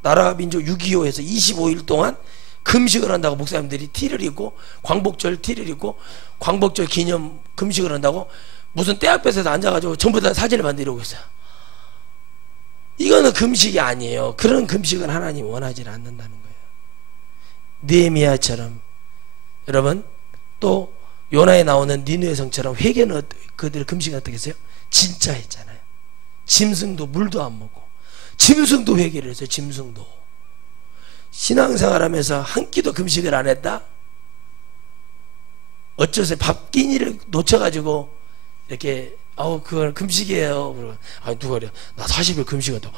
나라 민족 6.25에서 25일 동안 금식을 한다고 목사님들이 티를 입고, 광복절 티를 입고 광복절 기념 금식을 한다고 무슨 때 앞에서 앉아가지고 전부 다 사진을 만들고 있어요. 이거는 금식이 아니에요. 그런 금식은 하나님 원하지 않는다는 거예요. 느헤미야처럼, 여러분 또 요나에 나오는 니느웨 성처럼 회개는 그들 금식은 어떻게 했어요? 진짜 했잖아요. 짐승도 물도 안 먹고, 짐승도 회개를 했어요. 짐승도. 신앙생활하면서 한 끼도 금식을 안 했다? 어쩌세요? 밥 끼니를 놓쳐가지고 이렇게 그건 금식이에요. 누가 그래? 나 40일 금식한다.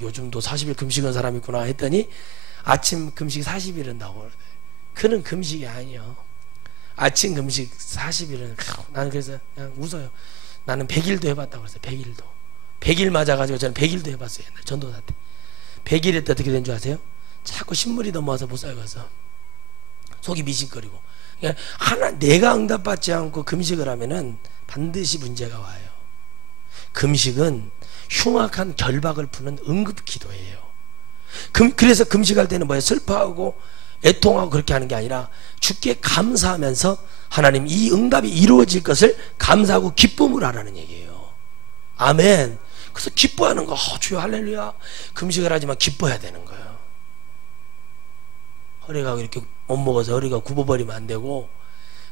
요즘도 40일 금식한 사람이 있구나 했더니, 아침 금식 40일 한다고 그러네. 그는 금식이 아니요. 아침 금식 40일은 나는 그래서 그냥 웃어요. 나는 100일도 해봤다고 그랬어요. 100일도. 100일 맞아가지고 저는 100일도 해봤어요. 옛날 전도사 때. 100일 때 어떻게 된 줄 아세요? 자꾸 신물이 넘어와서 못 살겠어. 속이 미식거리고. 그러니까 내가 응답받지 않고 금식을 하면은 반드시 문제가 와요. 금식은 흉악한 결박을 푸는 응급 기도예요. 그래서 금식할 때는 뭐예요? 슬퍼하고 애통하고 그렇게 하는 게 아니라, 주께 감사하면서 하나님 이 응답이 이루어질 것을 감사하고 기쁨을 하라는 얘기예요. 아멘. 그래서 기뻐하는 거, 주여 할렐루야. 금식을 하지만 기뻐해야 되는 거예요. 허리가 이렇게 못 먹어서 허리가 굽어버리면 안 되고.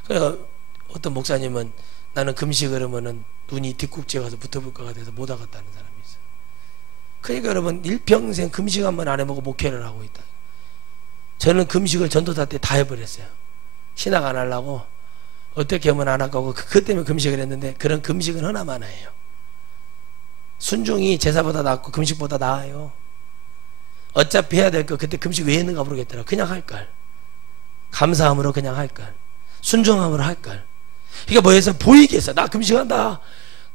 그러니까 어떤 목사님은 나는 금식을 하면은 눈이 뒷국지에 가서 붙어볼 것 같아서 못 하겠다는 사람이 있어요. 그러니까 여러분, 일평생 금식 한번 안 해보고 목회를 하고 있다. 저는 금식을 전도사 때 다 해버렸어요. 신학 안 하려고 어떻게 하면 안 아까워. 그것 때문에 금식을 했는데 그런 금식은 허나마나예요. 순종이 제사보다 낫고 금식보다 나아요. 어차피 해야 될 거 그때 금식 왜 했는가 모르겠더라. 그냥 할걸. 감사함으로 그냥 할걸. 순종함으로 할걸. 그러니까 뭐해서 보이게 했어. 나 금식한다.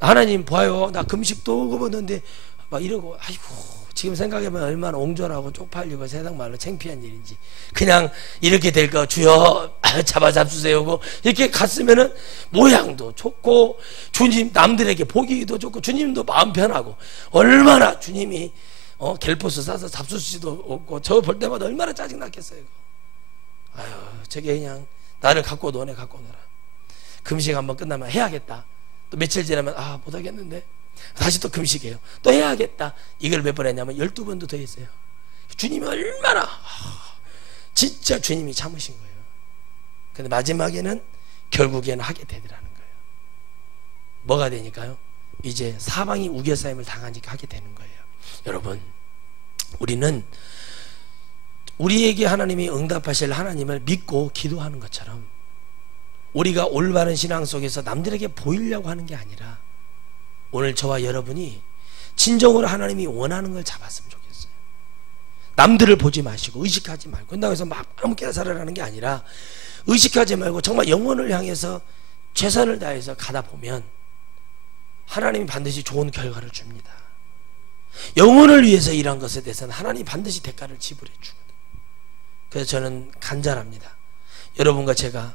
하나님 봐요. 나 금식도 오고 보는데 막 이러고 아이고 지금 생각해보면 얼마나 옹졸하고 쪽팔리고 세상 말로 창피한 일인지. 그냥 이렇게 될 거 주여 잡아잡수세요고 이렇게 갔으면은 모양도 좋고 주님 남들에게 보기도 좋고 주님도 마음 편하고 얼마나 주님이 갤포스 사서 잡수시도 없고 저 볼 때마다 얼마나 짜증났겠어요. 아유 저게 그냥 나를 갖고 노네 갖고 놀아. 금식 한번 끝나면 해야겠다. 또 며칠 지나면 아 못하겠는데 다시 또 금식해요. 또 해야겠다. 이걸 몇 번 했냐면 12번도 더 했어요. 주님이 얼마나 진짜 주님이 참으신 거예요. 근데 마지막에는 결국에는 하게 되더라는 거예요. 뭐가 되니까요? 이제 사방이 우겨싸임을 당하니까 하게 되는 거예요. 여러분 우리는 우리에게 하나님이 응답하실 하나님을 믿고 기도하는 것처럼 우리가 올바른 신앙 속에서 남들에게 보이려고 하는 게 아니라 오늘 저와 여러분이 진정으로 하나님이 원하는 걸 잡았으면 좋겠어요. 남들을 보지 마시고 의식하지 말고 그런다고 해서 막 아무렇게나 살아라는 게 아니라 의식하지 말고 정말 영혼을 향해서 최선을 다해서 가다 보면 하나님이 반드시 좋은 결과를 줍니다. 영혼을 위해서 일한 것에 대해서는 하나님이 반드시 대가를 지불해 주거든요. 그래서 저는 간절합니다. 여러분과 제가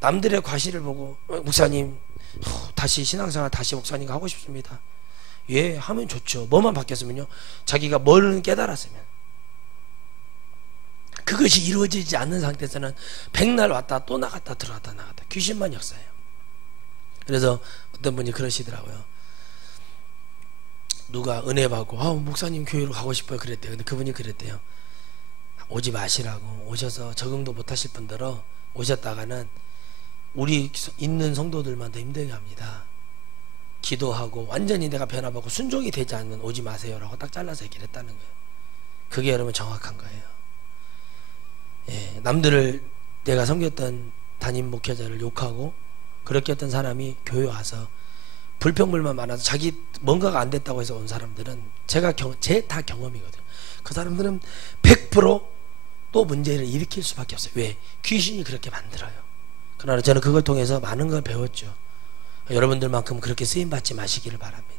남들의 과실을 보고 목사님 다시 신앙생활 다시 목사님과 하고 싶습니다. 예 하면 좋죠. 뭐만 바뀌었으면요 자기가 뭐를 깨달았으면 그것이 이루어지지 않는 상태에서는 백날 왔다 또 나갔다 들어갔다 나갔다 귀신만 역사해요. 그래서 어떤 분이 그러시더라고요. 누가 은혜 받고 목사님 교회로 가고 싶어요 그랬대요. 근데 그분이 그랬대요. 오지 마시라고. 오셔서 적응도 못하실 분들은 오셨다가는 우리 있는 성도들만 더 힘들게 합니다. 기도하고 완전히 내가 변화받고 순종이 되지 않으면 오지 마세요 라고 딱 잘라서 얘기를 했다는 거예요. 그게 여러분 정확한 거예요. 예, 남들을 내가 섬겼던 담임 목회자를 욕하고 그렇게 했던 사람이 교회 와서 불평불만 많아서 자기 뭔가가 안 됐다고 해서 온 사람들은 제가 제 다 경험이거든요. 그 사람들은 100% 또 문제를 일으킬 수밖에 없어요. 왜? 귀신이 그렇게 만들어요. 그러나 저는 그걸 통해서 많은 걸 배웠죠. 여러분들만큼 그렇게 쓰임받지 마시기를 바랍니다.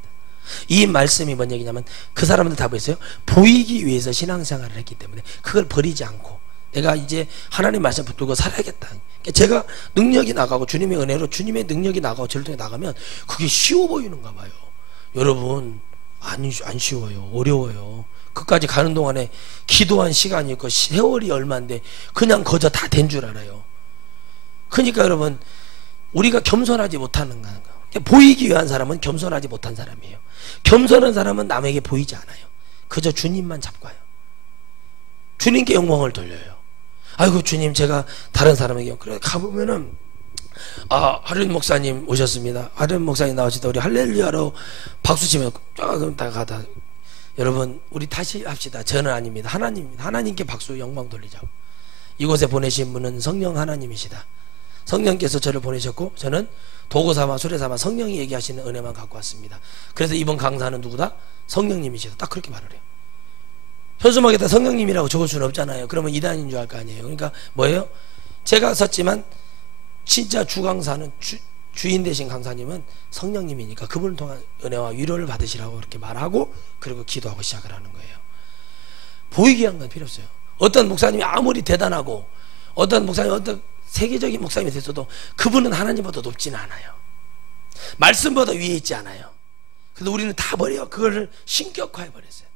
이 말씀이 뭔 얘기냐면 그 사람들 다 보였어요. 보이기 위해서 신앙생활을 했기 때문에 그걸 버리지 않고 내가 이제 하나님 말씀 붙들고 살아야겠다. 제가 능력이 나가고 주님의 은혜로 주님의 능력이 나가고 저를 통해 나가면 그게 쉬워 보이는가 봐요. 여러분 안 쉬워요. 어려워요. 그까지 가는 동안에 기도한 시간이 있고 세월이 얼마인데 그냥 거저 다 된 줄 알아요. 그러니까 여러분 우리가 겸손하지 못하는 거예요. 보이기 위한 사람은 겸손하지 못한 사람이에요. 겸손한 사람은 남에게 보이지 않아요. 그저 주님만 잡고 와요. 주님께 영광을 돌려요. 아이고 주님 제가 다른 사람에게 그래 가보면은 하륜 목사님 오셨습니다. 하륜 목사님 나오시다 우리 할렐루야로 박수치면 조금 다 가다 여러분 우리 다시 합시다. 저는 아닙니다. 하나님입니다. 하나님께 박수 영광 돌리자고. 이곳에 보내신 분은 성령 하나님이시다. 성령께서 저를 보내셨고 저는 도구 삼아 수레 삼아 성령이 얘기하시는 은혜만 갖고 왔습니다. 그래서 이번 강사는 누구다? 성령님이시다. 딱 그렇게 말을 해요. 현수막에다 성령님이라고 적을 수는 없잖아요. 그러면 이단인 줄 알 거 아니에요. 그러니까 뭐예요? 제가 썼지만 진짜 주강사는 주인 되신 강사님은 성령님이니까 그분을 통한 은혜와 위로를 받으시라고 그렇게 말하고 그리고 기도하고 시작을 하는 거예요. 보이게 한 건 필요 없어요. 어떤 목사님이 아무리 대단하고 어떤 목사님 어떤 세계적인 목사님이 됐어도 그분은 하나님보다 높지는 않아요. 말씀보다 위에 있지 않아요. 그래서 우리는 다 버려요. 그거를 신격화해 버렸어요.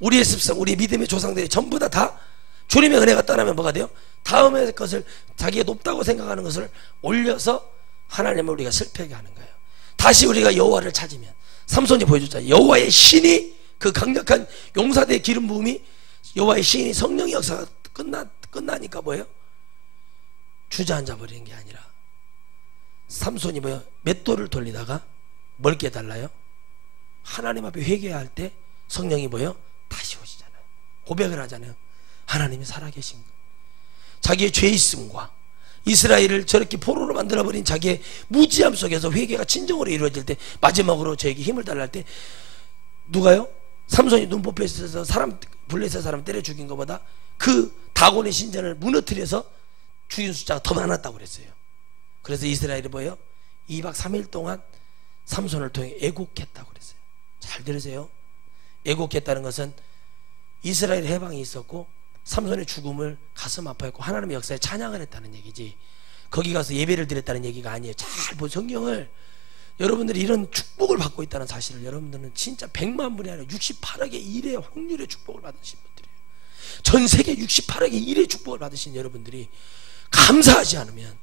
우리의 습성, 우리 믿음의 조상들이 전부 다 주님의 은혜가 떠나면 뭐가 돼요? 다음의 것을 자기가 높다고 생각하는 것을 올려서 하나님을 우리가 슬프게 하는 거예요. 다시 우리가 여호와를 찾으면 삼손이 보여줬잖아요. 여호와의 신이 그 강력한 용사대의 기름 부음이 여호와의 신이 성령의 역사가 끝나니까 뭐예요? 주저앉아 버리는 게 아니라 삼손이 뭐예요? 맷돌을 돌리다가 뭘 깨달아요? 하나님 앞에 회개할 때 성령이 뭐예요? 다시 오시잖아요. 고백을 하잖아요. 하나님이 살아계신 것. 자기의 죄 있음과 이스라엘을 저렇게 포로로 만들어버린 자기의 무지함 속에서 회개가 진정으로 이루어질 때, 마지막으로 저에게 힘을 달랄 때, 누가요? 삼손이 눈법에 있어서 사람 블레셋 사람 때려 죽인 것보다 그 다곤의 신전을 무너뜨려서 죽인 숫자가 더 많았다고 그랬어요. 그래서 이스라엘이 뭐예요? 2박 3일 동안 삼손을 통해 애국했다고 그랬어요. 잘 들으세요. 애국했다는 것은 이스라엘 해방이 있었고 삼손의 죽음을 가슴 아파했고 하나님의 역사에 찬양을 했다는 얘기지, 거기 가서 예배를 드렸다는 얘기가 아니에요. 잘 보 성경을. 여러분들이 이런 축복을 받고 있다는 사실을 여러분들은 진짜 100만 분이 아니라 68억의 1의 확률의 축복을 받으신 분들이에요. 전 세계 68억의 1의 축복을 받으신 여러분들이 감사하지 않으면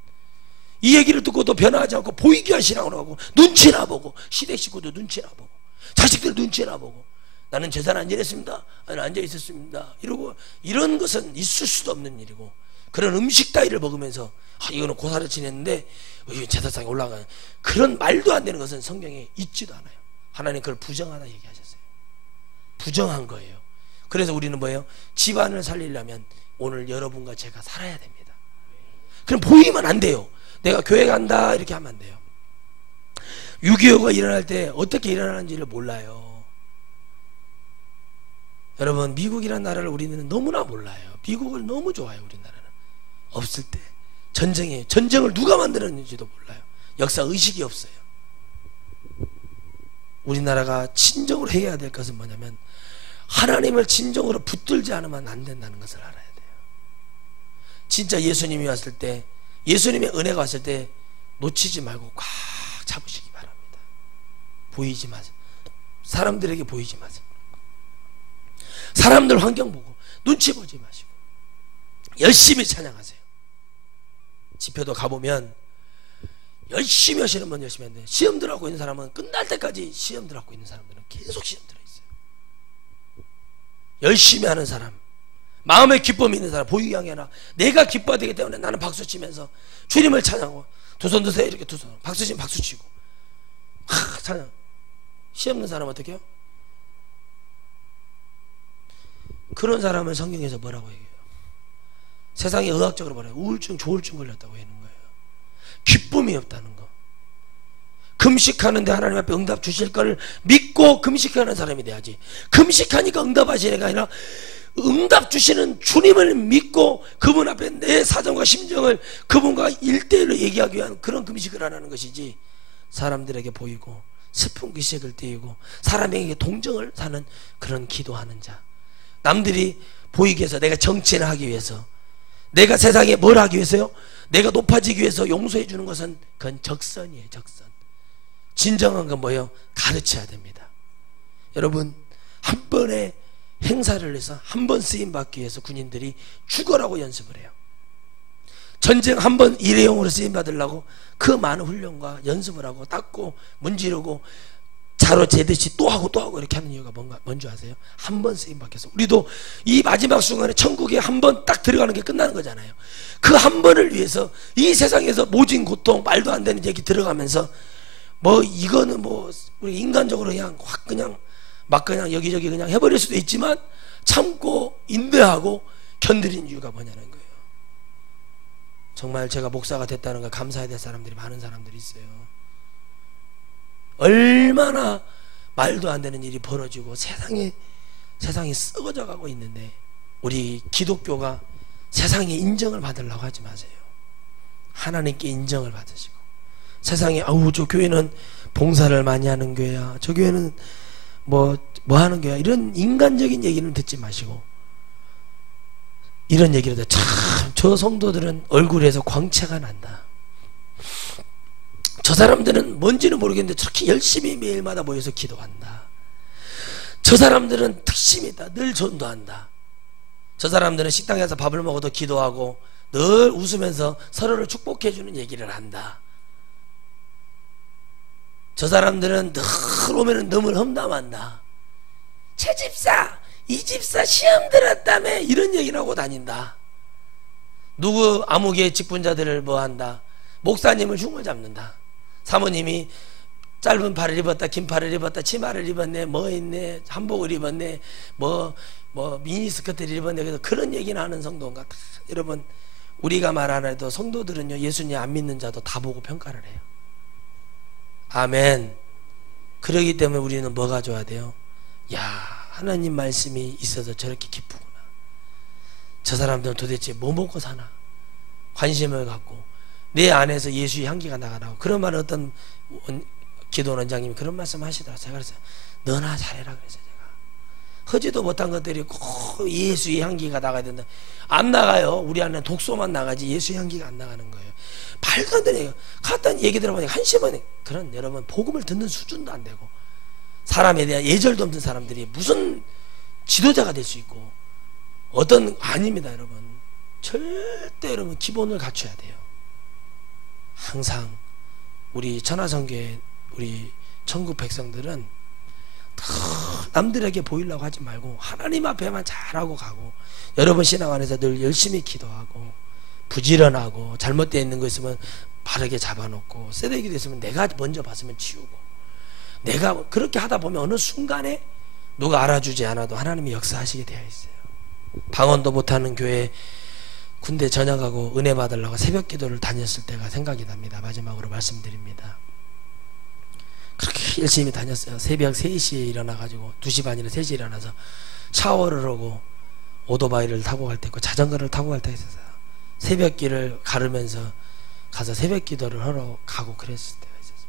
이 얘기를 듣고도 변화하지 않고 보이기한 신앙으로 하고, 눈치나 보고, 시댁 식구도 눈치나 보고, 자식들 눈치나 보고, 나는 제사는 안 지냈습니다, 나는 앉아 있었습니다 이러고, 이런 것은 있을 수도 없는 일이고, 그런 음식 따위를 먹으면서 이거는 고사를 지냈는데 제사상에 올라가는 그런 말도 안 되는 것은 성경에 있지도 않아요. 하나님 그걸 부정하다 얘기하셨어요. 부정한 거예요. 그래서 우리는 뭐예요? 집안을 살리려면 오늘 여러분과 제가 살아야 됩니다. 그럼 보이면 안 돼요. 내가 교회 간다 이렇게 하면 안 돼요. 6.25가 일어날 때 어떻게 일어나는지를 몰라요. 여러분, 미국이라는 나라를 우리는 너무나 몰라요. 미국을 너무 좋아해요. 우리나라는 없을 때 전쟁을 누가 만들었는지도 몰라요. 역사 의식이 없어요. 우리나라가 진정으로 해야 될 것은 뭐냐면, 하나님을 진정으로 붙들지 않으면 안 된다는 것을 알아야 돼요. 진짜 예수님이 왔을 때, 예수님의 은혜가 왔을 때 놓치지 말고 꽉 잡으시기 바랍니다. 보이지 마세요. 사람들에게 보이지 마세요. 사람들 환경 보고 눈치 보지 마시고 열심히 찬양하세요. 집회도 가보면 열심히 하시는 분 열심히 하는데, 시험 들어가고 있는 사람은 끝날 때까지 시험 들어가고 있는 사람들은 계속 시험 들어있어요. 열심히 하는 사람, 마음에 기쁨이 있는 사람, 보이게 아니라 내가 기뻐야 되기 때문에 나는 박수 치면서 주님을 찬양하고, 두 손 드세요 이렇게 두 손 박수 치면 박수 치고 찬양. 시험 없는 사람 어떻게 해요? 그런 사람은 성경에서 뭐라고 얘기해요? 세상에 의학적으로 말해요. 우울증, 조울증 걸렸다고 하는 거예요. 기쁨이 없다는 거. 금식하는데 하나님 앞에 응답 주실 걸 믿고 금식하는 사람이 돼야지. 금식하니까 응답하시는 게 아니라 응답 주시는 주님을 믿고 그분 앞에 내 사정과 심정을 그분과 1대1로 얘기하기 위한 그런 금식을 안 하는 것이지, 사람들에게 보이고 슬픈 기색을 띠고 사람에게 동정을 사는 그런 기도하는 자, 남들이 보이기 위해서, 내가 정치를 하기 위해서, 내가 세상에 뭘 하기 위해서요? 내가 높아지기 위해서 용서해 주는 것은 그건 적선이에요. 적선. 진정한 건 뭐예요? 가르쳐야 됩니다. 여러분, 한 번의 행사를 해서 한 번 쓰임 받기 위해서 군인들이 죽어라고 연습을 해요. 전쟁 한 번 일회용으로 쓰임 받으려고 그 많은 훈련과 연습을 하고 닦고 문지르고 자로 재듯이 또 하고 이렇게 하는 이유가 뭔지 아세요? 한 번 쓰임 받겠어. 우리도 이 마지막 순간에 천국에 한 번 딱 들어가는 게 끝나는 거잖아요. 그 한 번을 위해서 이 세상에서 모진 고통, 말도 안 되는 얘기 들어가면서 뭐 이거는 뭐 우리 인간적으로 그냥 확 그냥 막 그냥 여기저기 그냥 해버릴 수도 있지만 참고 인내하고 견디는 이유가 뭐냐는 거예요. 정말 제가 목사가 됐다는 걸 감사해야 될 사람들이 많은 사람들이 있어요. 얼마나 말도 안 되는 일이 벌어지고 세상이 썩어져 가고 있는데, 우리 기독교가 세상에 인정을 받으려고 하지 마세요. 하나님께 인정을 받으시고, 세상에 아우 저 교회는 봉사를 많이 하는 교회야, 저 교회는 뭐 하는 교회야, 이런 인간적인 얘기는 듣지 마시고, 이런 얘기를 참 저 성도들은 얼굴에서 광채가 난다, 저 사람들은 뭔지는 모르겠는데 저렇게 열심히 매일마다 모여서 기도한다, 저 사람들은 특심이 있다, 늘 전도한다, 저 사람들은 식당에서 밥을 먹어도 기도하고 늘 웃으면서 서로를 축복해 주는 얘기를 한다, 저 사람들은 늘 오면은 너무 험담한다, 제 집사 이 집사 시험 들었다며 이런 얘기를 하고 다닌다, 누구 아무개 직분자들을 뭐 한다, 목사님을 흉을 잡는다, 사모님이 짧은 팔을 입었다, 긴 팔을 입었다, 치마를 입었네, 뭐 있네, 한복을 입었네, 뭐 미니스커트를 입었네, 그래서 그런 얘기는 하는 성도인가. 여러분, 우리가 말 안 해도 성도들은요, 예수님 안 믿는 자도 다 보고 평가를 해요. 아멘. 그러기 때문에 우리는 뭐가 줘야 돼요? 야, 하나님 말씀이 있어서 저렇게 기쁘구나. 저 사람들은 도대체 뭐 먹고 사나? 관심을 갖고 내 안에서 예수의 향기가 나가라고. 그런 말을 어떤 기도 원장님이 그런 말씀 하시더라고요. 제가 그랬어요. 너나 잘해라 그랬어요. 제가 하지도 못한 것들이 꼭 예수의 향기가 나가야 된다. 안 나가요. 우리 안에 독소만 나가지 예수의 향기가 안 나가는 거예요. 말도 안 되네요. 갔다 얘기 들어보니까 한심하네. 그런 여러분 복음을 듣는 수준도 안 되고 사람에 대한 예절도 없는 사람들이 무슨 지도자가 될 수 있고 어떤 아닙니다. 여러분 절대 여러분 기본을 갖춰야 돼요. 항상 우리 천하성교회 우리 천국 백성들은 남들에게 보이려고 하지 말고 하나님 앞에만 잘하고 가고, 여러분 신앙 안에서 늘 열심히 기도하고 부지런하고 잘못되어 있는 거 있으면 바르게 잡아놓고 쓰레기도 있으면 내가 먼저 봤으면 치우고, 내가 그렇게 하다 보면 어느 순간에 누가 알아주지 않아도 하나님이 역사하시게 되어 있어요. 방언도 못하는 교회 군대 전역하고 은혜 받으려고 새벽 기도를 다녔을 때가 생각이 납니다. 마지막으로 말씀드립니다. 그렇게 열심히 다녔어요. 새벽 3시에 일어나가지고 2시 반이나 3시에 일어나서 샤워를 하고 오토바이를 타고 갈 때 있고 자전거를 타고 갈 때 있었어요. 새벽길을 가르면서 가서 새벽 기도를 하러 가고 그랬을 때가 있었어요.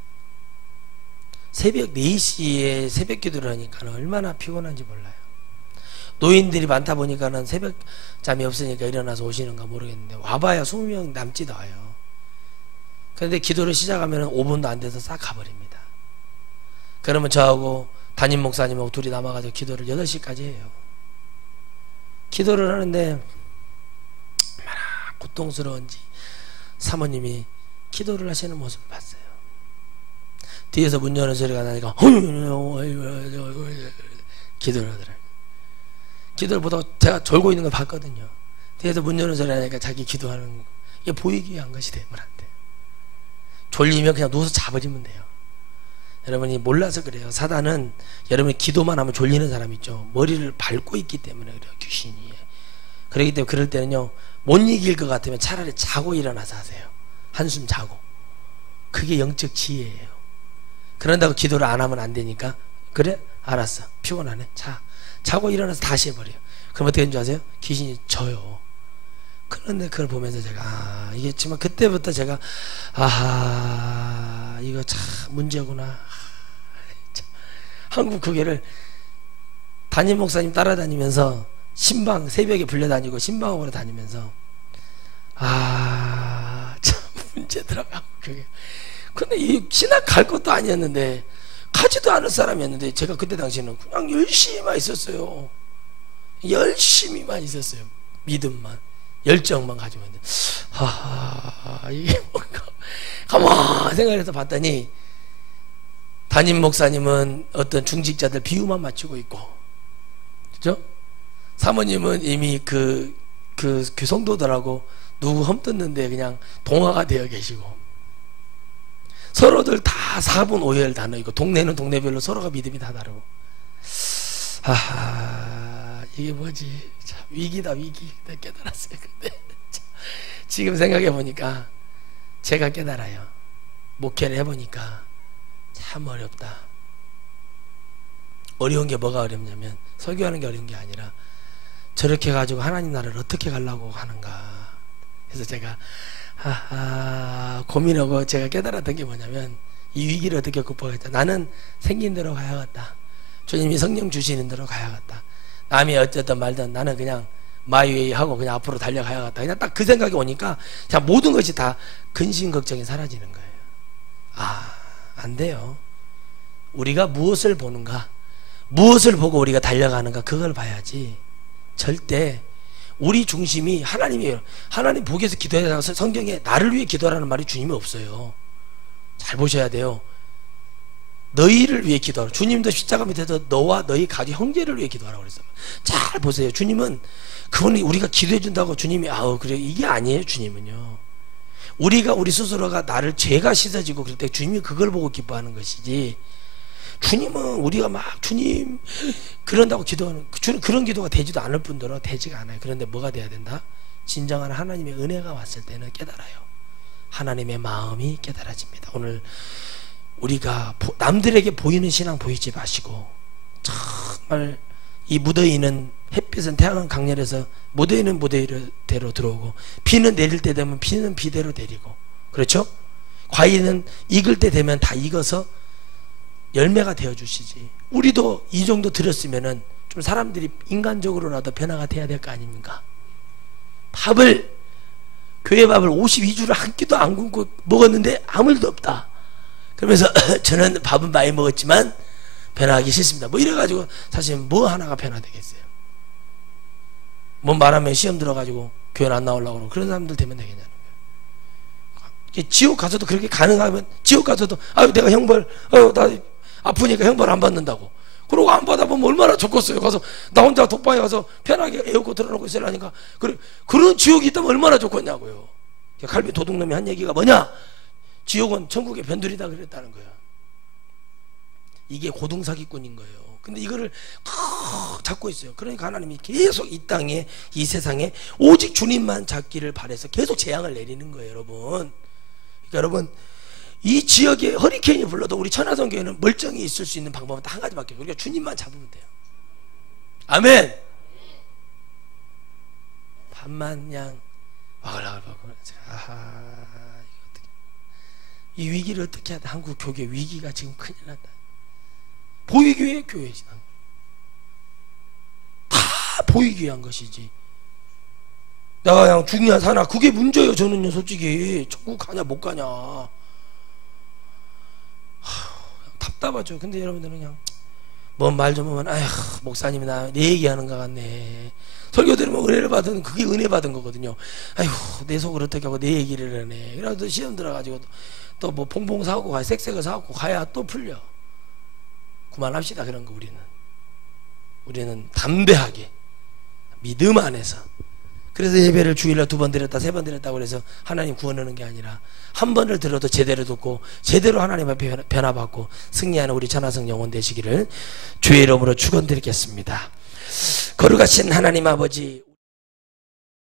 새벽 4시에 새벽 기도를 하니까 얼마나 피곤한지 몰라요. 노인들이 많다 보니까는 새벽 잠이 없으니까 일어나서 오시는가 모르겠는데 와봐야 20명 남지도 와요. 그런데 기도를 시작하면 5분도 안 돼서 싹 가버립니다. 그러면 저하고 담임 목사님하고 둘이 남아가지고 기도를 8시까지 해요. 기도를 하는데 얼마나 고통스러운지 사모님이 기도를 하시는 모습을 봤어요. 뒤에서 문 여는 소리가 나니까 기도를 하더라고요. 기도를 보다가 제가 졸고 있는 걸 봤거든요. 뒤에서 문 여는 소리 나니까 자기 기도하는 거. 이게 보이기 위한 것이 되면 안 돼요. 졸리면 그냥 누워서 자버리면 돼요. 여러분이 몰라서 그래요. 사단은 여러분이 기도만 하면 졸리는 사람 있죠. 머리를 밟고 있기 때문에 그래요. 귀신이. 그렇기 때문에 그럴 때는요, 못 이길 것 같으면 차라리 자고 일어나서 하세요. 한숨 자고. 그게 영적 지혜예요. 그런다고 기도를 안 하면 안 되니까, 그래? 알았어. 피곤하네. 자고 일어나서 다시 해버려요. 그럼 어떻게 되는 줄 아세요? 귀신이 져요. 그런데 그걸 보면서 제가 이게 정말 그때부터 제가 이거 참 문제구나. 한국 교회를 담임 목사님 따라다니면서 신방 새벽에 불려다니고 신방으로 다니면서 참 문제더라고요. 그게. 근데 이 신학 갈 것도 아니었는데 가지도 않을 사람이었는데 제가 그때 당시에는 그냥 열심히만 있었어요. 열심히만 있었어요. 믿음만 열정만 가지고 있는데 이게 뭔가 가만 생각해서 봤더니 담임 목사님은 어떤 중직자들 비유만 맞추고 있고, 그죠? 사모님은 이미 그 성도들하고 누구 험뜯는데 그냥 동화가 되어 계시고, 서로들 다 4분 오해를 다 넣고, 동네는 동네별로 서로가 믿음이 다 다르고, 이게 뭐지? 참 위기다, 위기. 내가 깨달았어요. 근데 지금 생각해 보니까 제가 깨달아요. 목회를 해보니까 참 어렵다. 어려운 게 뭐가 어렵냐면 설교하는 게 어려운 게 아니라 저렇게 가지고 하나님 나라를 어떻게 가려고 하는가. 그래서 제가 고민하고 제가 깨달았던 게 뭐냐면 이 위기를 어떻게 극복하겠다. 나는 생긴 대로 가야겠다. 주님이 성령 주시는 대로 가야겠다. 남이 어쨌든 말든 나는 그냥 마이웨이 하고 그냥 앞으로 달려가야겠다. 그냥 딱 그 생각이 오니까 그냥 모든 것이 다 근심 걱정이 사라지는 거예요. 안 돼요. 우리가 무엇을 보는가, 무엇을 보고 우리가 달려가는가, 그걸 봐야지. 절대 우리 중심이 하나님이에요. 하나님 보기 위해서 기도해야 해서 성경에 나를 위해 기도하라는 말이 주님이 없어요. 잘 보셔야 돼요. 너희를 위해 기도하라. 주님도 십자가 밑에서 너와 너희 가족 형제를 위해 기도하라고 그랬어요. 잘 보세요. 주님은 그분이 우리가 기도해 준다고 주님이 그래 이게 아니에요. 주님은요, 우리가 우리 스스로가 나를 죄가 씻어지고 그럴 때 주님이 그걸 보고 기뻐하는 것이지, 주님은 우리가 막 주님 그런다고 기도하는 그런 기도가 되지도 않을 뿐더러 되지가 않아요. 그런데 뭐가 돼야 된다? 진정한 하나님의 은혜가 왔을 때는 깨달아요. 하나님의 마음이 깨달아집니다. 오늘 우리가 남들에게 보이는 신앙 보이지 마시고 정말 이 묻어있는 햇빛은 태양은 강렬해서 묻어있는 무대대로 들어오고 비는 내릴 때 되면 비는 비대로 내리고 그렇죠? 과일은 익을 때 되면 다 익어서 열매가 되어 주시지. 우리도 이 정도 들었으면은 좀 사람들이 인간적으로라도 변화가 돼야 될 거 아닙니까? 교회 밥을 52주를 한 끼도 안 굶고 먹었는데 아무 일도 없다. 그러면서 저는 밥은 많이 먹었지만 변화하기 싫습니다. 뭐 이래가지고 사실 뭐 하나가 변화되겠어요? 뭐 말하면 시험 들어가지고 교회 안 나오려고 그러고 그런 사람들 되면 되겠냐는 거예요. 지옥 가서도 그렇게 가능하면 지옥 가서도 아유 내가 형벌 나 아프니까 형벌 안 받는다고 그러고 안 받아보면 얼마나 좋겠어요. 가서 나 혼자 독방에 가서 편하게 에어컨 틀어놓고 있으려니까 그런 지옥이 있다면 얼마나 좋겠냐고요. 갈비 도둑놈이 한 얘기가 뭐냐? 지옥은 천국의 변두리다 그랬다는 거예요. 이게 고등사기꾼인 거예요. 근데 이거를 잡고 있어요. 그러니까 하나님이 계속 이 땅에 이 세상에 오직 주님만 잡기를 바라서 계속 재앙을 내리는 거예요. 여러분, 그러니까 여러분 이 지역에 허리케인이 불러도 우리 천하성교회는 멀쩡히 있을 수 있는 방법은 딱 한 가지밖에 없어요. 그러니까 주님만 잡으면 돼요. 아멘. 밤만 그냥 와글와글 이 위기를 어떻게 해야 돼? 한국 교회 위기가 지금 큰일 난다. 보이기 위해 교회지. 다 보이기 위한 것이지. 내가 그냥 죽냐 사나 그게 문제예요. 저는요 솔직히 천국 가냐 못 가냐 답답하죠. 근데 여러분들은 그냥 뭔 말 좀 하면 아휴 목사님이 내 얘기하는 것 같네. 설교 들으면 은혜를 받은 그게 은혜 받은 거거든요. 아휴 내 속을 어떻게 하고 내 얘기를 하네. 그래도 시험 들어가지고 또 뭐 봉봉 사고 가야 색색을 사고 가야 또 풀려. 그만합시다. 그런 거 우리는 담대하게 믿음 안에서. 그래서 예배를 주일날 2번 드렸다 3번 드렸다고 그래서 하나님 구원하는 게 아니라 한 번을 들어도 제대로 듣고 제대로 하나님 앞에 변화받고 승리하는 우리 천하성 영혼 되시기를 주의 이름으로 축원드리겠습니다. 거룩하신 하나님 아버지